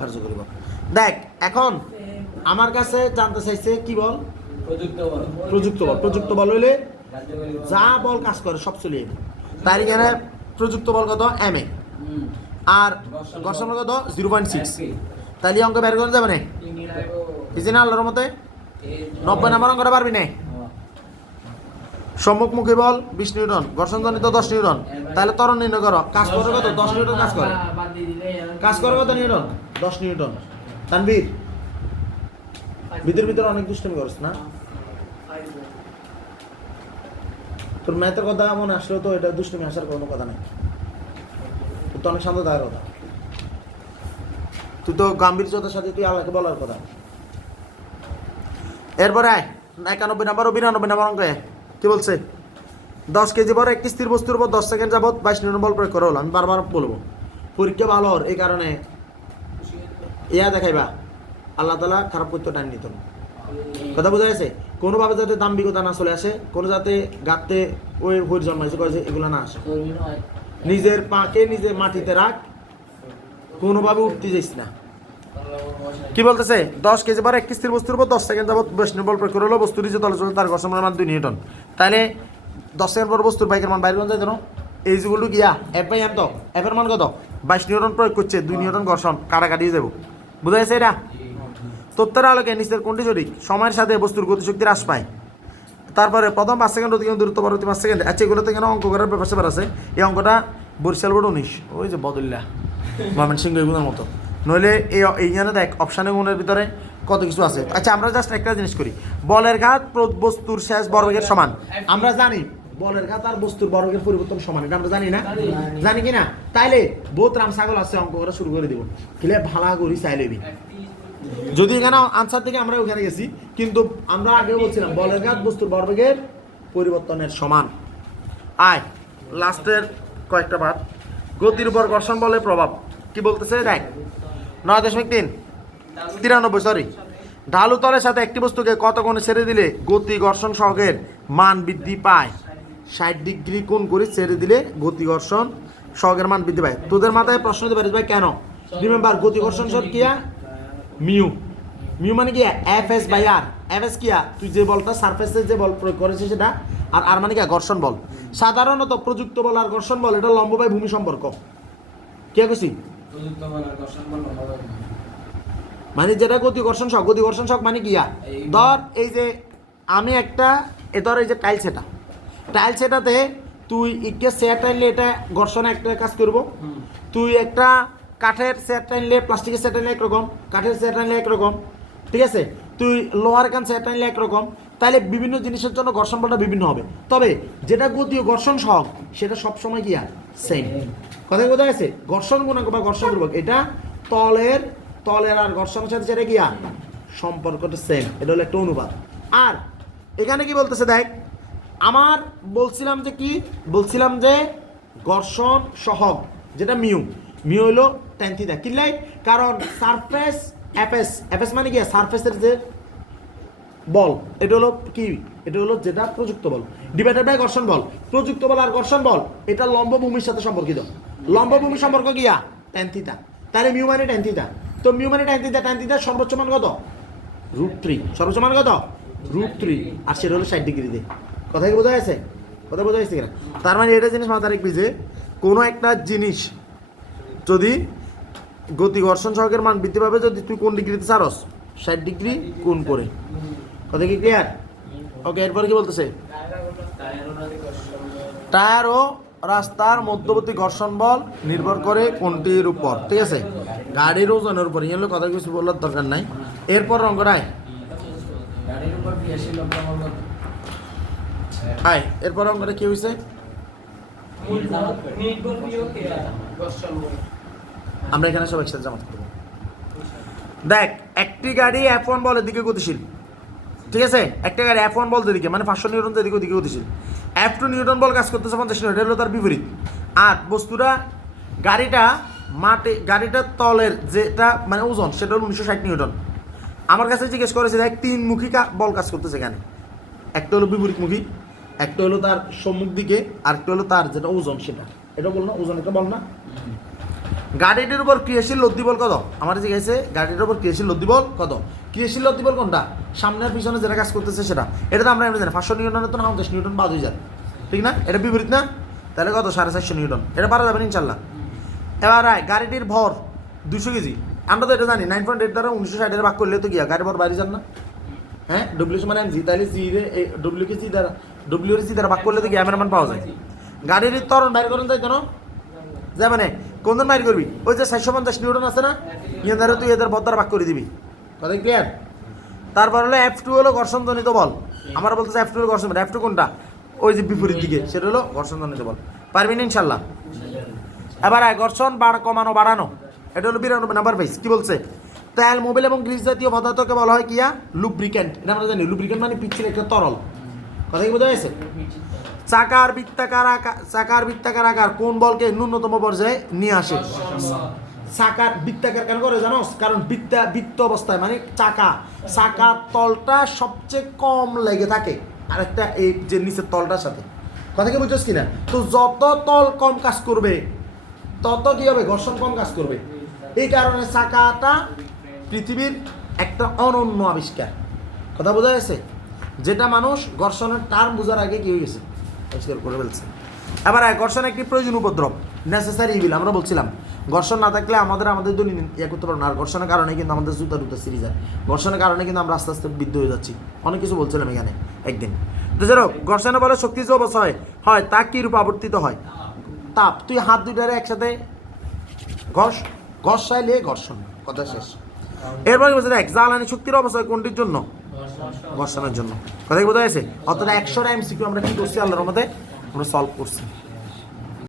কার্যকরী বল দেখ এখন আমার কাছে জানতে চাইছে কি বল প্রযুক্ত বল হইলে যা বল কাজ করে সব চলে যাবে তাই এখানে প্রযুক্ত বল কত এম এ আর ঘর্ষণ বল কত 0.6 তাহলে অঙ্ক বের করে যাবে না বুঝি না আল্লাহর মতে 90 নাম্বার অঙ্কটা পারবি না সম্মুখমুখী বল 20 নিউটন ঘর্ষণজনিত 10 নিউটন তাহলে ত্বরণ নির্ণয় করো কাজ করে কত 10 নিউটন কাজ করে কত নিউটন 10 নিউটন তানভীর ভিতর অনেক দুষ্টুমি করছ না তোর ম্যাথের কথা মনে আসলেও তো এটা দুষ্টুমি আসার কোনো কথা নাই তুই তো অনেক শান্ত থাকার কথা তুই তো গাম্ভীর্যতার সাথে তুই আল্লাহকে বলার কথা এরপরে আয় 91 নাম্বার ও 92 নাম্বার অঙ্কে কি বলছে 10 কেজি বড় একটি স্থির বস্তুর উপর 10 সেকেন্ড যাবত 22 নিউটন বল প্রয়োগ করা হলো আমি বারবার বলবো পরীক্ষা ভালো হওয়ার এই কারণে ইয়া দেখাইবা আল্লাহ তাআলা খারাপ করতে টাইম নিত না কথা বোঝা গেছে কোনোভাবে যাতে দাম্ভিকতা না চলে আসে কোনো যাতে গাতে ওই হইর জন্মাইছে কয় যে এগুলো না আসে নিজের পাকে নিজে মাটিতে রাখ কোনোভাবে উঠতে যাইস না কি বলতেছে 10 কেজি বড় একটি স্থির বস্তুর উপর 10 সেকেন্ড যাবত 22 নিউটন বল প্রয়োগ করা হলো বস্তুটি যে তলে চলে তার ঘর্ষণের মান 2 নিউটন তাহলে 10 সেকেন্ড পর বস্তুর বাইকের মান বাইরে কোন যায় জানো এই যেগুলো গিয়া এফ বাই এম তো এফ এর মান কত 22 নিউটন প্রয়োগ করছে 2 নিউটন ঘর্ষণ কাটাকাটি যাব বুঝা গেছে এটা তত্ত্বের আলোকে নিচের কোনটি সঠিক সময়ের সাথে বস্তুর গতিশক্তি হ্রাস পায় তারপরে প্রথম 5 সেকেন্ড অতিক্রম দূরত্ব পরবর্তী 5 সেকেন্ড আচ্ছা এগুলো থেকে অঙ্ক করার ব্যাপার আছে এই অঙ্কটা বরিশাল বোর্ড 19 ওই যে বদল্লা ময়মনসিংহ এগুলোর মতো নইলে এইখানে দেখ অপশানে গুণের ভিতরে কত কিছু আছে আচ্ছা আমরা জাস্ট একটা জিনিস করি বলের ঘাত বস্তুর শেষ বর্গের সমান আমরা জানি বলের ঘাত আর বস্তুর বর্গের পরিবর্তন সমান, এটা আমরা জানি না? জানি কি না? তাইলে বহুত রাম ছাগল আছে, অঙ্ক করা শুরু করে দিব। কিলে ভালা করি চাইলেবি। যদি এখানে আনসার থেকে আমরা ওখানে গেছি, কিন্তু আমরা আগেও বলছিলাম বলের ঘাত বস্তুর বর্গের পরিবর্তনের সমান। আয় লাস্টের কয়েকটা বাদ। গতির উপর ঘর্ষণ বলের প্রভাব কি বলতেছে দেখ। 9.93 সরি। ঢালু তলের সাথে একটি বস্তুকে কত কোণে ছেড়ে দিলে গতি ঘর্ষণ সহগের মান বৃদ্ধি পায়? 60 ডিগ্রি কোণ করে ছেড়ে দিলে গতি ঘর্ষণ সহগের মান বৃদ্ধি পায়। তোদের মাথায় প্রশ্ন দিতে পারিস ভাই কেন? রিমেম্বার গতি ঘর্ষণ সহগ কিয়া মিউ। মিউ মানে কি F S by R. F S কিয়া তুই যে বলটা সারফেসে যে বল প্রয়োগ করেছিস সেটা, আর আর মানে কি ঘর্ষণ বল। সাধারণত প্রযুক্ত বল আর ঘর্ষণ বল এটা লম্ব বাই ভূমি সম্পর্ক। কে কইছি? প্রযুক্ত বল আর ঘর্ষণ বল লম্ব। মানে যেটা গতি ঘর্ষণ সহগ, গতি ঘর্ষণ সহগ মানে কি? ধর এই যে আমি একটা ধর এই যে টাইলস, এটা টাইলস, এটাতে তুই ইকে চেয়ার টাইনলে এটা ঘর্ষণে একটা কাজ করব। তুই একটা কাঠের চেয়ার টাইনলে, প্লাস্টিকের চেয়ার টাইনলে একরকম, কাঠের চেয়ার টাইনলে একরকম, ঠিক আছে? তুই লোহার কান চেয়ার টাইনলে একরকম। তাহলে বিভিন্ন জিনিসের জন্য ঘর্ষণ বলটা বিভিন্ন হবে। তবে যেটা গতি ও ঘর্ষণ সহগ সেটা সবসময় কি সেম। কথা বোঝা গেছে? ঘর্ষণ গুণাঙ্ক বা ঘর্ষণ ধ্রুবক এটা তলের আর ঘর্ষণের সাথে সেটা কি সম্পর্কটা সেম। এটা হলো একটা অনুপাত। আর এখানে কি বলতেছে দেখ, আমার বলছিলাম যে কি বলছিলাম যে ঘর্ষণ সহগ যেটা মিউ, মিউ হলো tan থিটা। কি লাই? কারণ সারফেস এফএস মানে কি সারফেসের যে বল, এটা হলো কি, এটা হলো যেটা প্রযুক্ত বল ডিভাইডেড বাই ঘর্ষণ বল। প্রযুক্ত বল আর ঘর্ষণ বল এটা লম্ব ভূমির সাথে সম্পর্কিত। লম্ব ভূমি সম্পর্ক গিয়া tan থিটা। তাহলে মিউ মানে tan থিটা। তো মিউ মানে tan থিটা, tan থিটার সর্বোচ্চ মান কত? √3। সর্বোচ্চ মান কত? √3। আর সেটা হলো 60 ডিগ্রিতে। কথা কি বোঝা গেছে? কথা বোঝা গেছে কিনা? তার মানে এটা জিনিস মাথায় রাখবি যে কোনো একটা জিনিস যদি গতি ঘর্ষণ সহগের মান বৃদ্ধি পাবে যদি তুই কোন ডিগ্রিতে ছাড়স, 60 ডিগ্রি কোণ করে। কথা কি ক্লিয়ার? ওকে, এরপর কি বলতেছে? টায়ার ও রাস্তার মধ্যবর্তী ঘর্ষণ বল নির্ভর করে কোনটির উপর, ঠিক আছে? গাড়ির ওজনের উপর। এই হলো কথা কিছু বলার দরকার নাই। এরপর অঙ্কটায় গাড়ির উপর ক্রিয়াশীল লম্ব বল। হাই, এরপর অঙ্কটা কি হয়েছে? আমরা এখানে সব একসাথে জমা করবো। দেখ, একটি গাড়ি F1 বলের দিকে গতিশীল, ঠিক আছে? একটা গাড়ি F1 বল দিকে মানে 500 নিউটন দিকে ওদিকে গতিশীল। F2 নিউটন বল কাজ করতেছে 50 নিউটন, এটা হলো তার বিপরীত। আর বস্তুটা গাড়িটার তলের যেটা মানে ওজন সেটা হলো 1960 নিউটন। আমার কাছে জিজ্ঞেস করেছে দেখ 3 মুখী বল কাজ করতেছে এখানে। একটা হলো বিপরীতমুখী, একটা হলো তার সম্মুখ দিকে, আর একটা হলো তার যেটা ওজন সেটা। এটা বল না, ওজন এটা বল না। গাড়িটির উপর ক্রিয়াশীল লব্ধি বল কত? আমার জিজ্ঞাসা গাড়িটির উপর ক্রিয়াশীল লব্ধি বল কত? ক্রিয়াশীল লব্ধি বল কোনটা? সামনে আর পিছনে যেটা কাজ করতেছে সেটা। এটা তো আমরা এমনি জানি 500 নিউটনের তো 50 নিউটন বাদ হয়ে যায়, ঠিক না? এটা বিপরীত না? তাহলে কত? 450 নিউটন। এটা পারা যাবে ইনশাল্লাহ। এবার গাড়িটির ভর 200 কেজি। আমরা তো এটা জানি 9.8 দ্বারা 1960 ভাগ করলে তো গিয়া গাড়ি ভর বাইরে যান না? হ্যাঁ, ডব্লিউ মানে জি, তাহলে জি রে ডব্লিউ কে জি দ্বারা ভাগ করলে তো গ্যামের মান পাওয়া যায়। গাড়ির ত্বরণ বাইর করেন তাই কেন যা মানে কোন দিন বাইর করবি? ওই যে 450 নিউটন আছে না, ইয়ে দ্বারা তুই এদের ভর দ্বারা ভাগ করে দিবি। কথা ক্লিয়ার? তারপর হলো F2 হলো ঘর্ষণজনিত বল। আমার বলতেছে F2 হলো ঘর্ষণ বল। F2 কোনটা? ওই যে বিপরীত দিকে, সেটা হলো ঘর্ষণজনিত বল। পারবি না ইনশাল্লাহ? এবার ঘর্ষণ কমানো বাড়ানো, এটা হলো 92 নাম্বার পেজ। কি বলছে? তেল, মোবিল এবং গ্রিস জাতীয় পদার্থকে বলা হয় কিয়া লুব্রিক্যান্ট। এটা আমরা জানি লুব্রিক্যান্ট মানে পিচ্ছিল একটা তরল। কথা কি বোঝা গেছে? চাকার বৃত্তাকার আকার কোন বলকে ন্যূনতম পর্যায়ে নিয়ে আসে? চাকার বৃত্তাকার কেন করে জানোস? কারণ বৃত্ত অবস্থায় মানে চাকার তলটা সবচেয়ে কম লেগে থাকে আরেকটা এই যে নিচের তলটার সাথে। কথা কি বুঝছস কিনা? তো যত তল কম কাজ করবে তত কি হবে? ঘর্ষণ কম কাজ করবে। এই কারণে চাকাটা পৃথিবীর একটা অনন্য আবিষ্কার। কথা বোঝা গেছে? যেটা মানুষ ঘর্ষণের টার্ম বোঝার আগে কি হয়ে গেছে আবিষ্কার করে ফেলছে। এবার ঘর্ষণ একটি প্রয়োজন উপদ্রব, নেসেসারি ইভিল। আমরা বলছিলাম ঘর্ষণ না থাকলে আমাদের দৈনন্দিন করতে পারবো না। আর ঘর্ষণের কারণে কিন্তু আমাদের জুতা সিরিজ যায়। ঘর্ষণের কারণে কিন্তু আমরা আস্তে আস্তে বৃদ্ধ হয়ে যাচ্ছি। অনেক কিছু বলছিলাম এখানে একদিন। তো যাই হোক, ঘর্ষণের বলে শক্তি যে অবশ্যই হয় তা কি রূপে আবর্তিত হয়? তাপ। তুই হাত দুইটারে একসাথে ঘষাইলে ঘর্ষণ। কথা শেষ। এরপরে বলছে দেখ, জ্বালানি শক্তির অবশ্যই কোনটির জন্য? ঘর্ষণের জন্য। কথা কি বোঝা গেছে? অর্থাৎ 100 MCQ আমরা কি করছি আল্লাহর রহমতে আমরা সলভ করছি